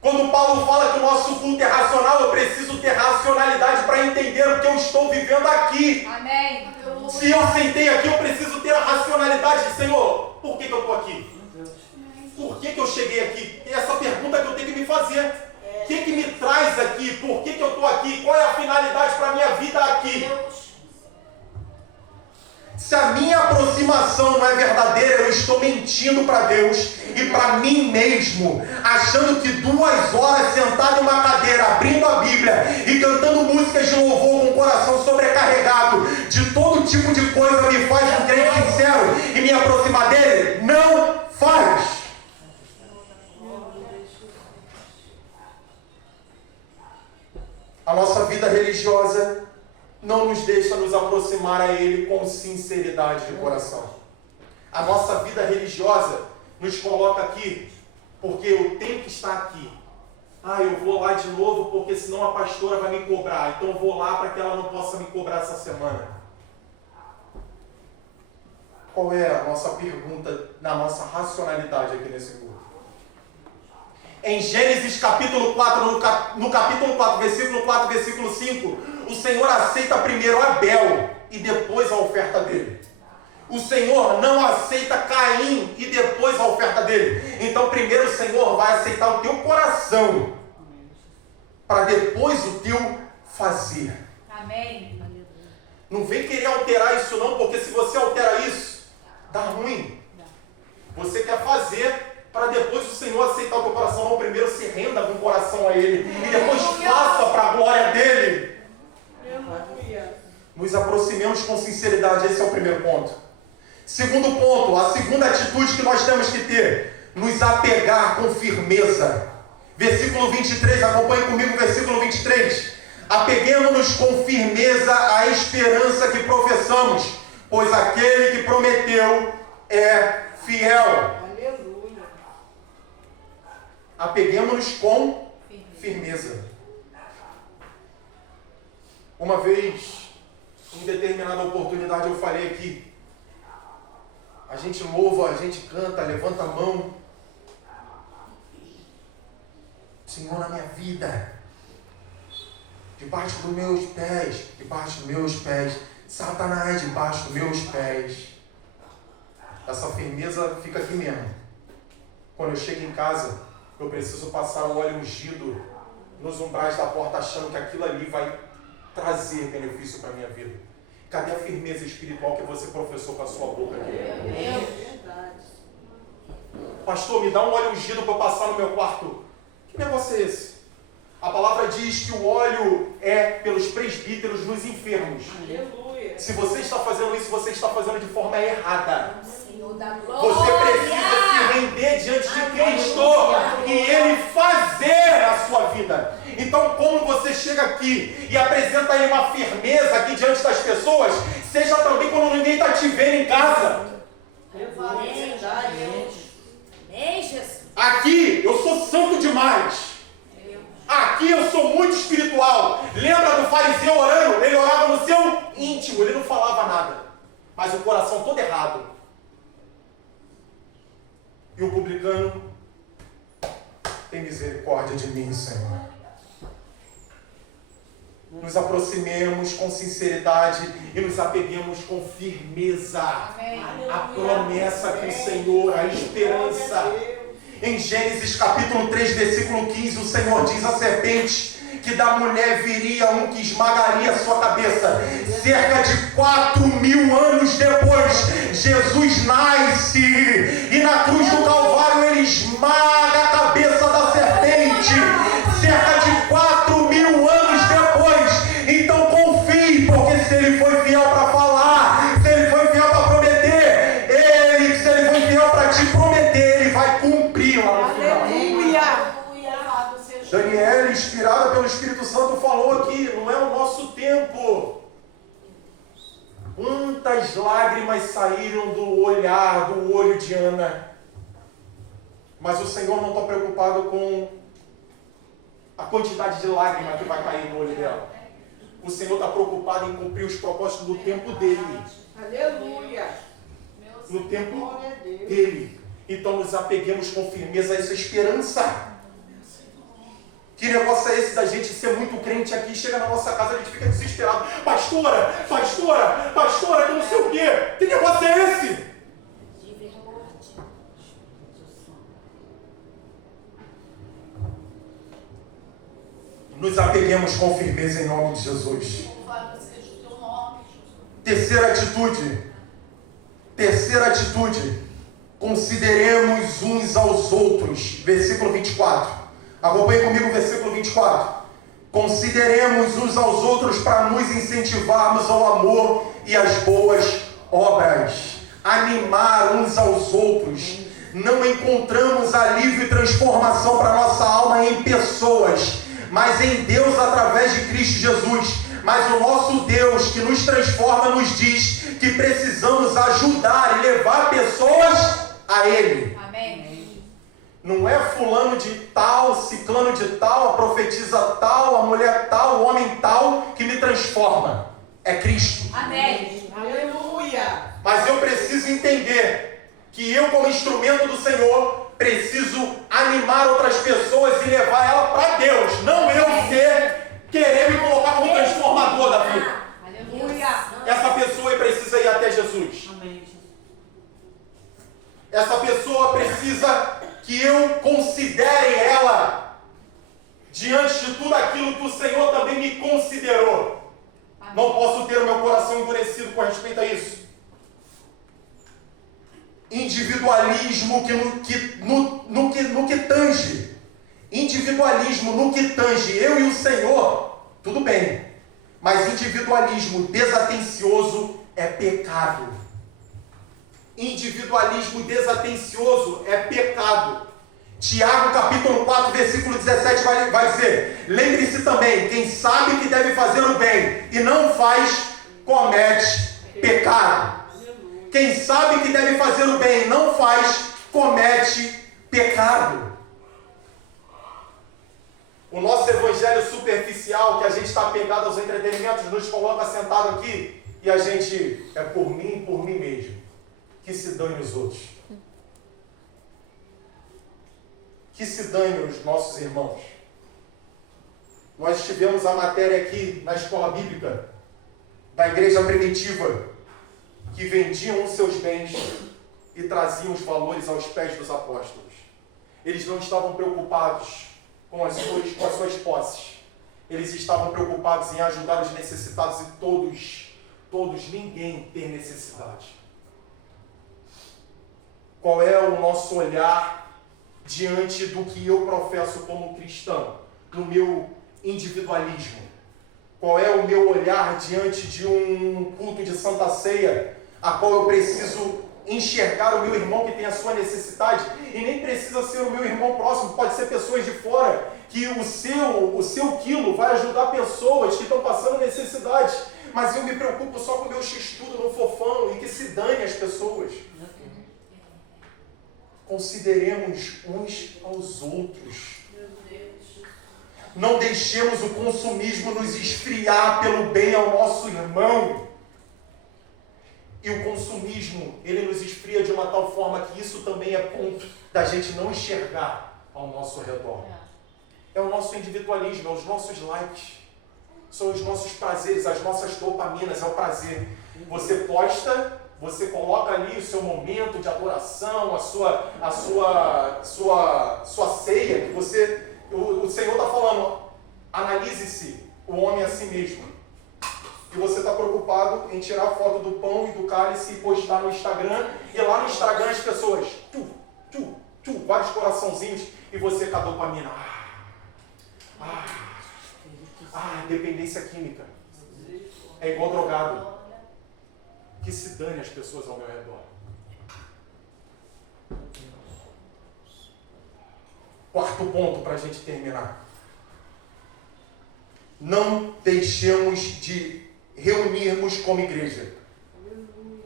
Quando Paulo fala que o nosso culto é racional, eu preciso ter racionalidade para entender o que eu estou vivendo aqui. Amém. Se eu sentei aqui, eu preciso ter a racionalidade de, Senhor, por que eu estou aqui? Por que eu cheguei aqui? Essa pergunta que eu tenho que me fazer. O que me traz aqui? Por que eu estou aqui? Qual é a finalidade para a minha vida aqui? Se a minha aproximação não é verdadeira, eu estou mentindo para Deus e para mim mesmo, achando que 2 horas sentado em uma cadeira, abrindo a Bíblia e cantando músicas de louvor com o coração sobrecarregado de todo tipo de coisa me faz um crente sincero e me aproximar dele. Não faz. A nossa vida religiosa não nos deixa nos aproximar a Ele com sinceridade de coração. A nossa vida religiosa nos coloca aqui porque eu tenho que estar aqui. Eu vou lá de novo porque senão a pastora vai me cobrar. Então eu vou lá para que ela não possa me cobrar essa semana. Qual é a nossa pergunta na nossa racionalidade aqui nesse culto? Em Gênesis capítulo 4, no capítulo 4, versículo 4, versículo 5, o Senhor aceita primeiro Abel e depois a oferta dele. O Senhor não aceita Caim e depois a oferta dele. Então primeiro o Senhor vai aceitar o teu coração, para depois o teu fazer. Amém. Não vem querer alterar isso não, porque se você altera isso, dá ruim. Você quer fazer para depois o Senhor aceitar o teu coração. Não, primeiro se renda com o coração a Ele e depois faça para a glória dEle. Nos aproximemos com sinceridade, esse é o primeiro ponto. Segundo ponto, a segunda atitude que nós temos que ter, nos apegar com firmeza. Versículo 23, acompanhe comigo o versículo 23. Apeguemos-nos com firmeza à esperança que professamos, pois aquele que prometeu é fiel. Apeguemos-nos com firmeza. Uma vez, em determinada oportunidade, eu falei aqui, a gente louva, a gente canta, levanta a mão. Senhor, na minha vida, debaixo dos meus pés, Satanás debaixo dos meus pés. Essa firmeza fica aqui mesmo. Quando eu chego em casa, eu preciso passar o óleo ungido nos umbrais da porta, achando que aquilo ali vai trazer benefício para a minha vida. Cadê a firmeza espiritual que você professou com a sua boca aqui? Pastor, me dá um óleo ungido para eu passar no meu quarto. Que negócio é esse? A palavra diz que o óleo é pelos presbíteros nos enfermos. Aleluia. Se você está fazendo isso, você está fazendo de forma errada. Você precisa se render diante de Cristo e Ele fazer a sua vida. Então, como você chega aqui e apresenta Ele uma firmeza aqui diante das pessoas, seja também quando ninguém está te vendo em casa. Aqui eu sou santo demais. Aqui eu sou muito espiritual. Lembra do fariseu orando? Ele orava no seu íntimo, ele não falava nada, mas o coração todo errado. E o publicano: tem misericórdia de mim, Senhor. Nos aproximemos com sinceridade e nos apeguemos com firmeza. Amém. A promessa com o Senhor, a esperança. Em Gênesis capítulo 3, versículo 15, o Senhor diz à serpente que da mulher viria um que esmagaria a sua cabeça. Cerca de 4.000 anos depois, Jesus nasce e na cruz do Calvário ele esmaga a cabeça da serpente. Cerca de 4.000 anos depois. Então confie, porque se ele foi fiel para falar, se ele foi fiel para prometer, se ele foi fiel para te prometer, ele vai cumprir lá no final. Daniel, inspirada pelo Espírito Santo, falou aqui, não é o nosso tempo. Quantas lágrimas saíram do olho de Ana. Mas o Senhor não está preocupado com a quantidade de lágrimas que vai cair no olho dela. O Senhor está preocupado em cumprir os propósitos do tempo dele. Aleluia. No tempo dele. Então nos apeguemos com firmeza a essa esperança. Que negócio é esse da gente ser muito crente aqui, chega na nossa casa, a gente fica desesperado. Pastora, que não sei o quê. Que negócio é esse? Nos apeguemos com firmeza em nome de Jesus. Terceira atitude, Terceira atitude, consideremos uns aos outros. Versículo 24. Acompanhe comigo o versículo 24. Consideremos uns aos outros para nos incentivarmos ao amor e às boas obras. Animar uns aos outros. Não encontramos alívio e transformação para nossa alma em pessoas, mas em Deus através de Cristo Jesus. Mas o nosso Deus que nos transforma nos diz que precisamos ajudar e levar pessoas a Ele. Amém. Não é fulano de tal, ciclano de tal, a profetisa tal, a mulher tal, o homem tal que me transforma. É Cristo. Amém. Aleluia. Mas eu preciso entender que eu, como instrumento do Senhor, preciso animar outras pessoas e levar ela para Deus. Não eu querer me colocar como transformador da vida. Aleluia. Essa pessoa precisa ir até Jesus. Amém. Essa pessoa precisa que eu considere ela diante de tudo aquilo que o Senhor também me considerou. Não posso ter o meu coração endurecido com respeito a isso. Individualismo no que tange. Individualismo no que tange eu e o Senhor, tudo bem. Mas individualismo desatencioso é pecado. Individualismo desatencioso é pecado. Tiago capítulo 4, versículo 17 vai dizer: lembre-se também, quem sabe que deve fazer o bem e não faz, comete pecado. Quem sabe que deve fazer o bem e não faz, comete pecado. O nosso evangelho superficial, que a gente está apegado aos entretenimentos, nos coloca sentado aqui e a gente é por mim mesmo. Que se dane os outros. Que se dane os nossos irmãos. Nós tivemos a matéria aqui na escola bíblica da igreja primitiva, que vendiam os seus bens e traziam os valores aos pés dos apóstolos. Eles não estavam preocupados com as suas posses. Eles estavam preocupados em ajudar os necessitados e todos, ninguém tem necessidade. Qual é o nosso olhar diante do que eu professo como cristão, no meu individualismo? Qual é o meu olhar diante de um culto de Santa Ceia, a qual eu preciso enxergar o meu irmão que tem a sua necessidade? E nem precisa ser o meu irmão próximo, pode ser pessoas de fora, que o seu quilo vai ajudar pessoas que estão passando necessidade. Mas eu me preocupo só com o meu x-tudo no fofão e que se dane as pessoas. Consideremos uns aos outros. Não deixemos o consumismo nos esfriar pelo bem ao nosso irmão. E o consumismo, ele nos esfria de uma tal forma que isso também é ponto da gente não enxergar ao nosso redor. É o nosso individualismo, é os nossos likes, são os nossos prazeres, as nossas dopaminas, é o prazer. Você posta, você coloca ali o seu momento de adoração, a sua ceia, que o Senhor está falando, analise-se o homem a si mesmo. E você está preocupado em tirar a foto do pão e do cálice e postar no Instagram, e lá no Instagram as pessoas, vários coraçãozinhos, e você com a dopamina. Dependência química. É igual drogado. Que se dane as pessoas ao meu redor. Quarto ponto para a gente terminar. Não deixemos de reunirmos como igreja.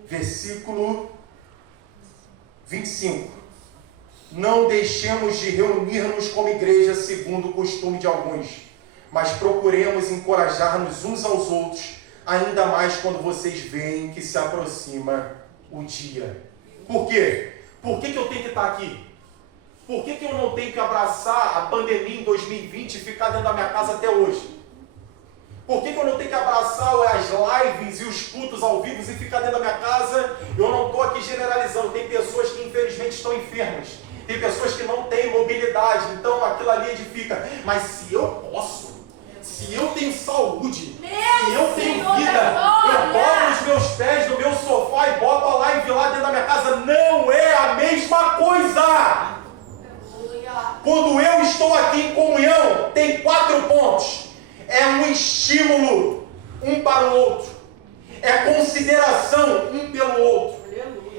Versículo 25. Não deixemos de reunir-nos como igreja segundo o costume de alguns, mas procuremos encorajar-nos uns aos outros, ainda mais quando vocês veem que se aproxima o dia. Por quê? Por que eu tenho que estar aqui? Por que eu não tenho que abraçar a pandemia em 2020 e ficar dentro da minha casa até hoje? Por que eu não tenho que abraçar as lives e os cultos ao vivo e ficar dentro da minha casa? Eu não estou aqui generalizando. Tem pessoas que infelizmente estão enfermas. Tem pessoas que não têm mobilidade. Então aquilo ali edifica. Mas se eu posso, se eu tenho saúde, se eu tenho vida, eu boto os meus pés no meu sofá e boto a live lá dentro da estímulo um para o outro, é consideração um pelo outro,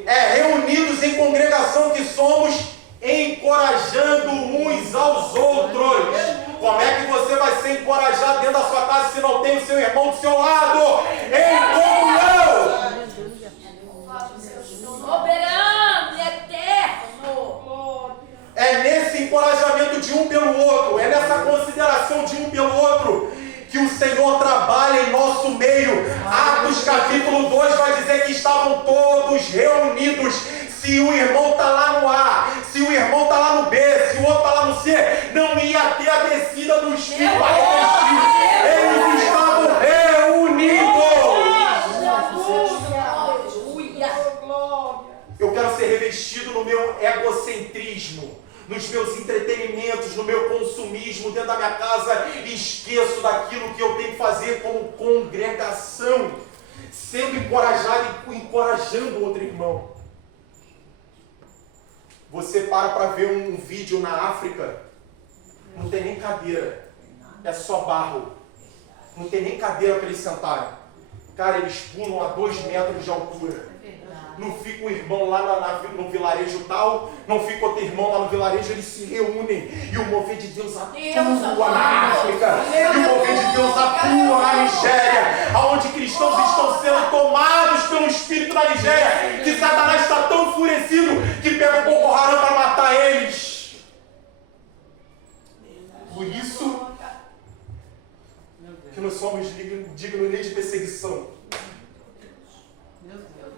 é reunidos em congregação que somos, encorajando uns aos outros. Como é que você vai ser encorajado dentro da sua casa se não tem o seu irmão do seu lado? Em comunhão! Soberano e eterno. É nesse encorajamento de um pelo outro, é nessa consideração de um pelo outro, que o Senhor trabalha em nosso meio. Atos capítulo 2 vai dizer que estavam todos reunidos. Se o irmão está lá no A, se o irmão está lá no B, se o outro está lá no C, não ia ter a descida do Espírito a revestir. Eles estavam reunidos. Eu quero ser revestido no meu egocentrismo, nos meus entretenimentos, no meu consumismo dentro da minha casa, e esqueço daquilo que eu tenho que fazer como congregação, sendo encorajado e encorajando o outro irmão. Você para ver um vídeo na África, não tem nem cadeira, é só barro, não tem nem cadeira para eles sentarem. Cara, eles pulam a 2 metros de altura. Não fica um irmão lá no vilarejo tal, não fica outro irmão lá no vilarejo, eles se reúnem. E o mover de Deus atua na África. E o mover de Deus atua na Nigéria, onde cristãos estão sendo tomados pelo Espírito na Nigéria, que Satanás está tão enfurecido que pega o Boko Haram para matar eles. Por isso que não somos dignos nem de perseguição.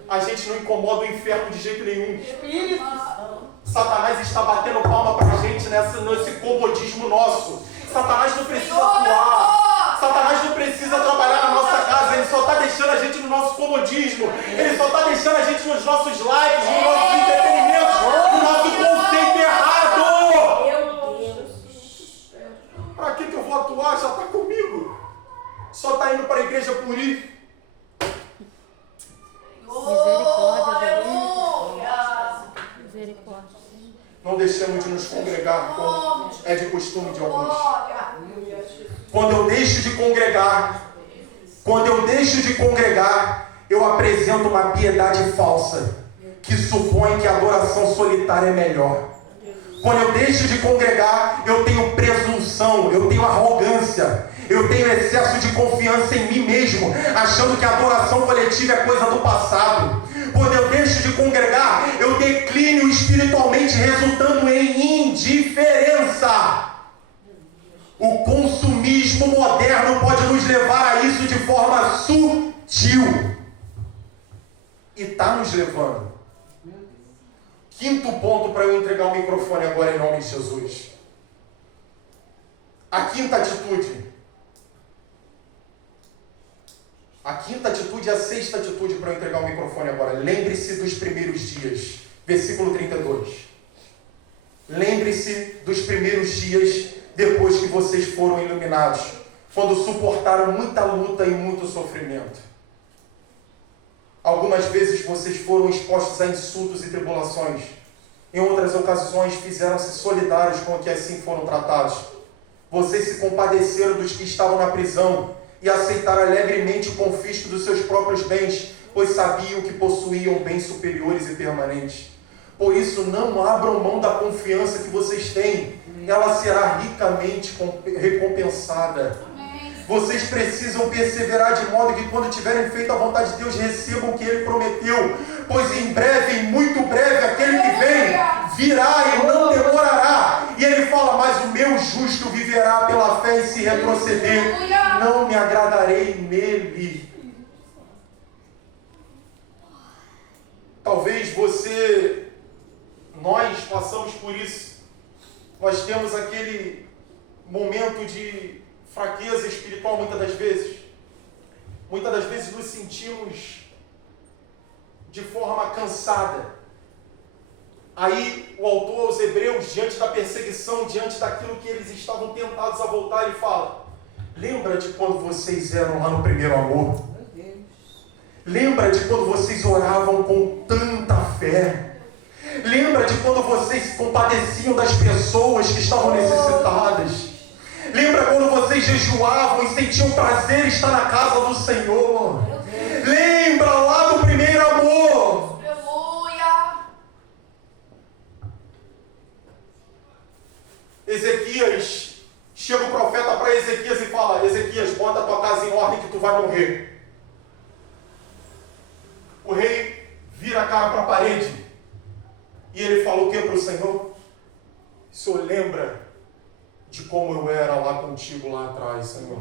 A gente não incomoda o inferno de jeito nenhum. Satanás está batendo palma pra gente nesse comodismo nosso. Satanás não precisa atuar. Satanás não precisa trabalhar na nossa casa. Ele só está deixando a gente no nosso comodismo. Ele só está deixando a gente nos nossos likes, nos nossos entretenimentos, no nosso conceito errado. Pra que eu vou atuar? Já está comigo. Só está indo para a igreja por ir. Misericórdia. Não deixemos de nos congregar, como é de costume de alguns. Quando eu deixo de congregar, eu apresento uma piedade falsa, que supõe que a adoração solitária é melhor. Quando eu deixo de congregar, eu tenho presunção, eu tenho arrogância, eu tenho excesso de confiança em mim mesmo, achando que a adoração coletiva é coisa do passado. Quando eu deixo de congregar, eu declino espiritualmente, resultando em indiferença. O consumismo moderno pode nos levar a isso de forma sutil. E está nos levando. Quinto ponto para eu entregar o microfone agora em nome de Jesus. A quinta atitude. A quinta atitude e a sexta atitude para eu entregar o microfone agora. Lembre-se dos primeiros dias. Versículo 32. Lembre-se dos primeiros dias depois que vocês foram iluminados, quando suportaram muita luta e muito sofrimento. Algumas vezes vocês foram expostos a insultos e tribulações. Em outras ocasiões fizeram-se solidários com os que assim foram tratados. Vocês se compadeceram dos que estavam na prisão e aceitaram alegremente o confisco dos seus próprios bens, pois sabiam que possuíam bens superiores e permanentes. Por isso, não abram mão da confiança que vocês têm. Ela será ricamente recompensada. Vocês precisam perseverar de modo que quando tiverem feito a vontade de Deus, recebam o que Ele prometeu. Pois em breve, em muito breve, aquele que vem virá e não demorará. E Ele fala, mas o meu justo viverá pela fé, e se retroceder, não me agradarei nele. Talvez nós passamos por isso. Nós temos aquele momento de fraqueza espiritual muitas das vezes. Muitas das vezes nos sentimos de forma cansada. Aí o autor aos Hebreus, diante da perseguição, diante daquilo que eles estavam tentados a voltar, ele fala, lembra de quando vocês eram lá no primeiro amor? Lembra de quando vocês oravam com tanta fé? Lembra de quando vocês se compadeciam das pessoas que estavam necessitadas? Lembra quando vocês jejuavam e sentiam prazer em estar na casa do Senhor? Lembra lá do primeiro amor. Aleluia. Ezequias, chega o profeta para Ezequias e fala: Ezequias, bota a tua casa em ordem que tu vai morrer. O rei vira a cara para a parede e ele falou o que para o Senhor? O Senhor lembra de como eu era lá contigo lá atrás, Senhor.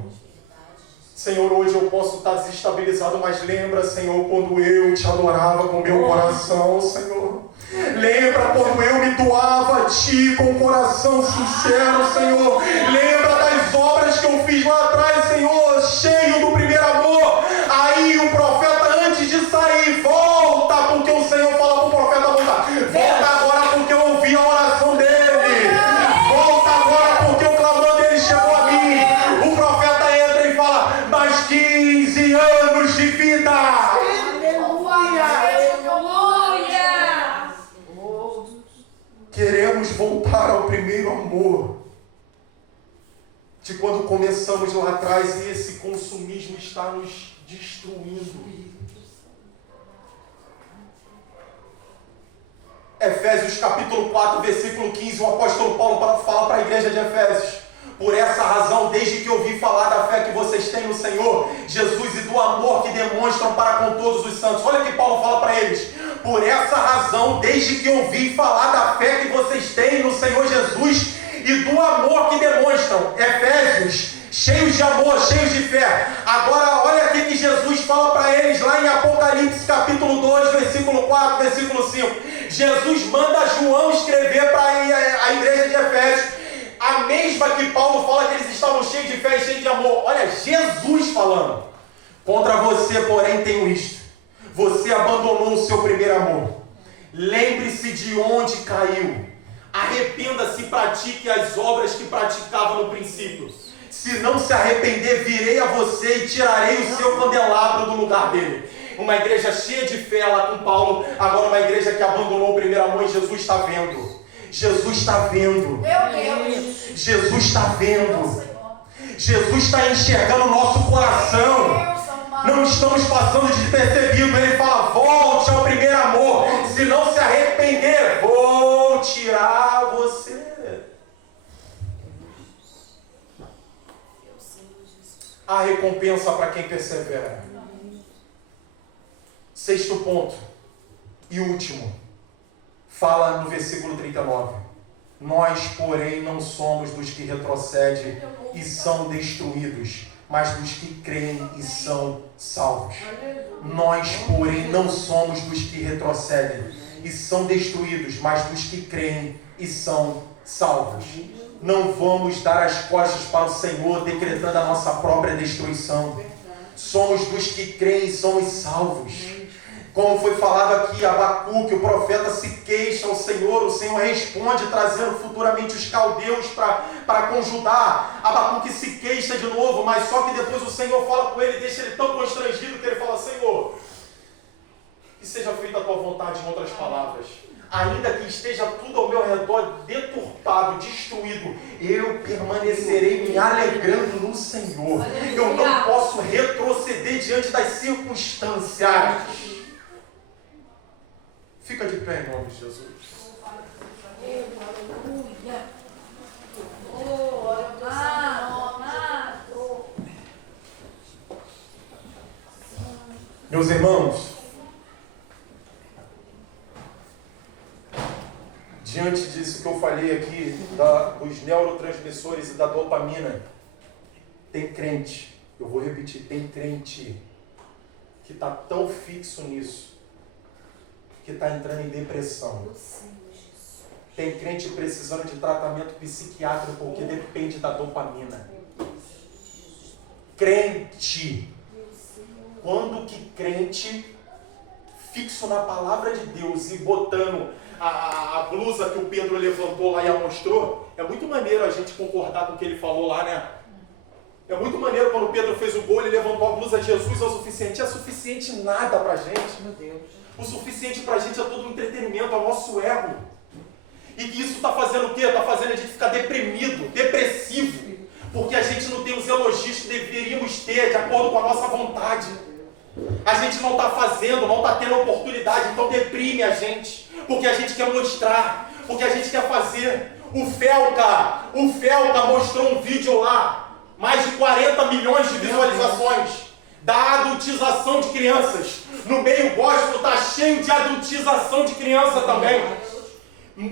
Senhor, hoje eu posso estar desestabilizado, mas lembra, Senhor, quando eu te adorava com meu coração, Senhor. Lembra quando eu me doava a Ti com o coração sincero, Senhor. Lembra das obras que eu fiz lá atrás, Senhor, cheio do primeiro amor. Aí o profeta, antes de sair, volta, porque o Senhor fala para o profeta voltar. Volta agora, porque eu ouvi a oração dele. Volta agora, porque o clamor dele chegou a mim. O profeta entra e fala: mais 15 anos de vida. Queremos voltar ao primeiro amor, de quando começamos lá atrás, e esse consumismo está nos destruindo. Efésios capítulo 4, versículo 15, o apóstolo Paulo fala para a igreja de Efésios: por essa razão, desde que ouvi falar da fé que vocês têm no Senhor Jesus e do amor que demonstram para com todos os santos. Olha o que Paulo fala para eles: por essa razão, desde que ouvi falar da fé que vocês têm no Senhor Jesus e do amor que demonstram. Efésios, cheios de amor, cheios de fé. Agora, olha o que Jesus fala para eles lá em Apocalipse capítulo 2, versículo 4, versículo 5. Jesus manda João escrever para a igreja de Efésios a mesma que Paulo fala que eles estavam cheios de fé e cheios de amor. Olha, Jesus falando: contra você, porém, tenho isto: você abandonou o seu primeiro amor. Lembre-se de onde caiu. Arrependa-se e pratique as obras que praticava no princípio. Se não se arrepender, virei a você e tirarei o seu candelabro do lugar dele. Uma igreja cheia de fé lá com Paulo, agora uma igreja que abandonou o primeiro amor, e Jesus está vendo. Jesus está vendo. Meu Deus. Jesus está vendo. Jesus está enxergando o nosso coração. Não estamos passando despercebido. Ele fala: volte ao primeiro amor. Se não se arrepender, vou tirar você. Há recompensa para quem persevera. Sexto ponto e último, fala no versículo 39. Nós, porém, não somos dos que retrocedem e são destruídos, mas dos que creem e são salvos. Nós, porém, não somos dos que retrocedem e são destruídos, mas dos que creem e são salvos. Não vamos dar as costas para o Senhor, decretando a nossa própria destruição. Somos dos que creem e somos salvos. Como foi falado aqui, Abacuque, o profeta, se queixa ao Senhor, o Senhor responde, trazendo futuramente os caldeus para conjudar. Abacuque se queixa de novo, mas só que depois o Senhor fala com ele, deixa ele tão constrangido que ele fala: Senhor, que seja feita a tua vontade, em outras palavras. Ainda que esteja tudo ao meu redor deturpado, destruído, eu permanecerei me alegrando no Senhor. Eu não posso retroceder diante das circunstâncias. Fica de pé em nome de Jesus. Meus irmãos, diante disso que eu falei aqui, dos neurotransmissores e da dopamina, tem crente, eu vou repetir, tem crente que está tão fixo nisso, que está entrando em depressão. Tem crente precisando de tratamento psiquiátrico porque depende da dopamina. Crente, quando que crente fixo na palavra de Deus e botando a blusa que o Pedro levantou lá e a mostrou, é muito maneiro a gente concordar com o que ele falou lá, né? É muito maneiro quando o Pedro fez o gol, ele levantou a blusa: Jesus é o suficiente. É suficiente nada pra gente. Meu Deus. O suficiente pra gente é todo o entretenimento, é o nosso ego. E que isso está fazendo o quê? Está fazendo a gente ficar deprimido, depressivo. Porque a gente não tem os elogios que deveríamos ter de acordo com a nossa vontade. A gente não está fazendo, não está tendo oportunidade, então deprime a gente. Porque a gente quer mostrar, porque a gente quer fazer. O Felca mostrou um vídeo lá, mais de 40 milhões de visualizações, da adultização de crianças. No meio gospel está cheio de adultização de criança também.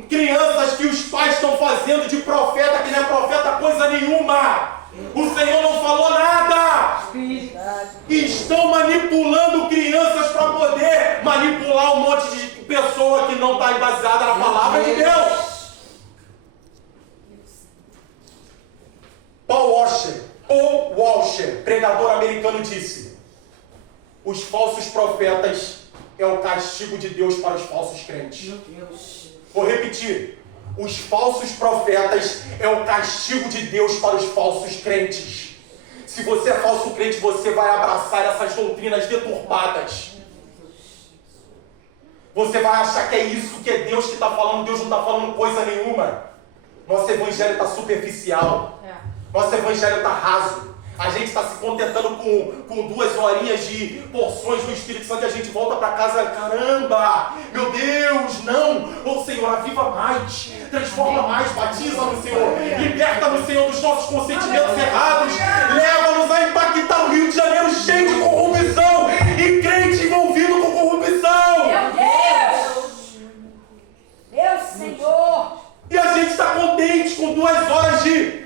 Crianças que os pais estão fazendo de profeta, que não é profeta coisa nenhuma. O Senhor não falou nada. Estão manipulando crianças para poder manipular um monte de pessoa que não está baseada na palavra de Deus. Paul Washer, pregador americano, disse: os falsos profetas é o castigo de Deus para os falsos crentes. Meu Deus. Vou repetir. Os falsos profetas é o castigo de Deus para os falsos crentes. Se você é falso crente, você vai abraçar essas doutrinas deturpadas. Você vai achar que é isso que é Deus que está falando. Deus não está falando coisa nenhuma. Nosso evangelho está superficial. Nosso evangelho está raso. A gente está se contentando com 2 horinhas de porções do Espírito Santo e a gente volta para casa, caramba, meu Deus, não. Ô Senhor, aviva mais, transforma mais, batiza no Senhor, liberta no Senhor dos nossos consentimentos errados, leva-nos a impactar o Rio de Janeiro cheio de corrupção e crente envolvido com corrupção. Meu Deus! Meu Senhor! E a gente está contente com 2 horas de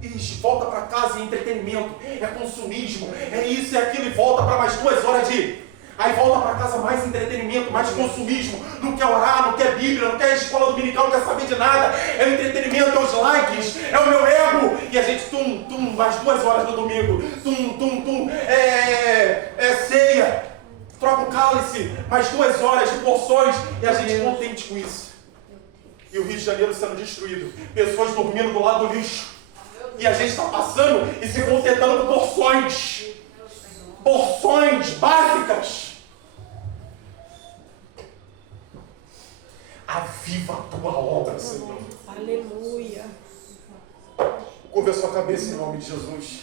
e volta para casa e entretenimento, é consumismo, é isso, é aquilo, e volta para mais 2 horas de... Aí volta para casa mais entretenimento, mais consumismo, não quer orar, não quer Bíblia, não quer escola dominical, não quer saber de nada, é o entretenimento, é os likes, é o meu ego, e a gente mais 2 horas no domingo, é ceia, troca o cálice, mais 2 horas de porções, e a gente contente com isso. E o Rio de Janeiro sendo destruído, pessoas dormindo do lado do lixo, e a gente está passando e se contentando com porções básicas. Aviva a tua obra, Senhor. Aleluia. Curva a sua cabeça em nome de Jesus.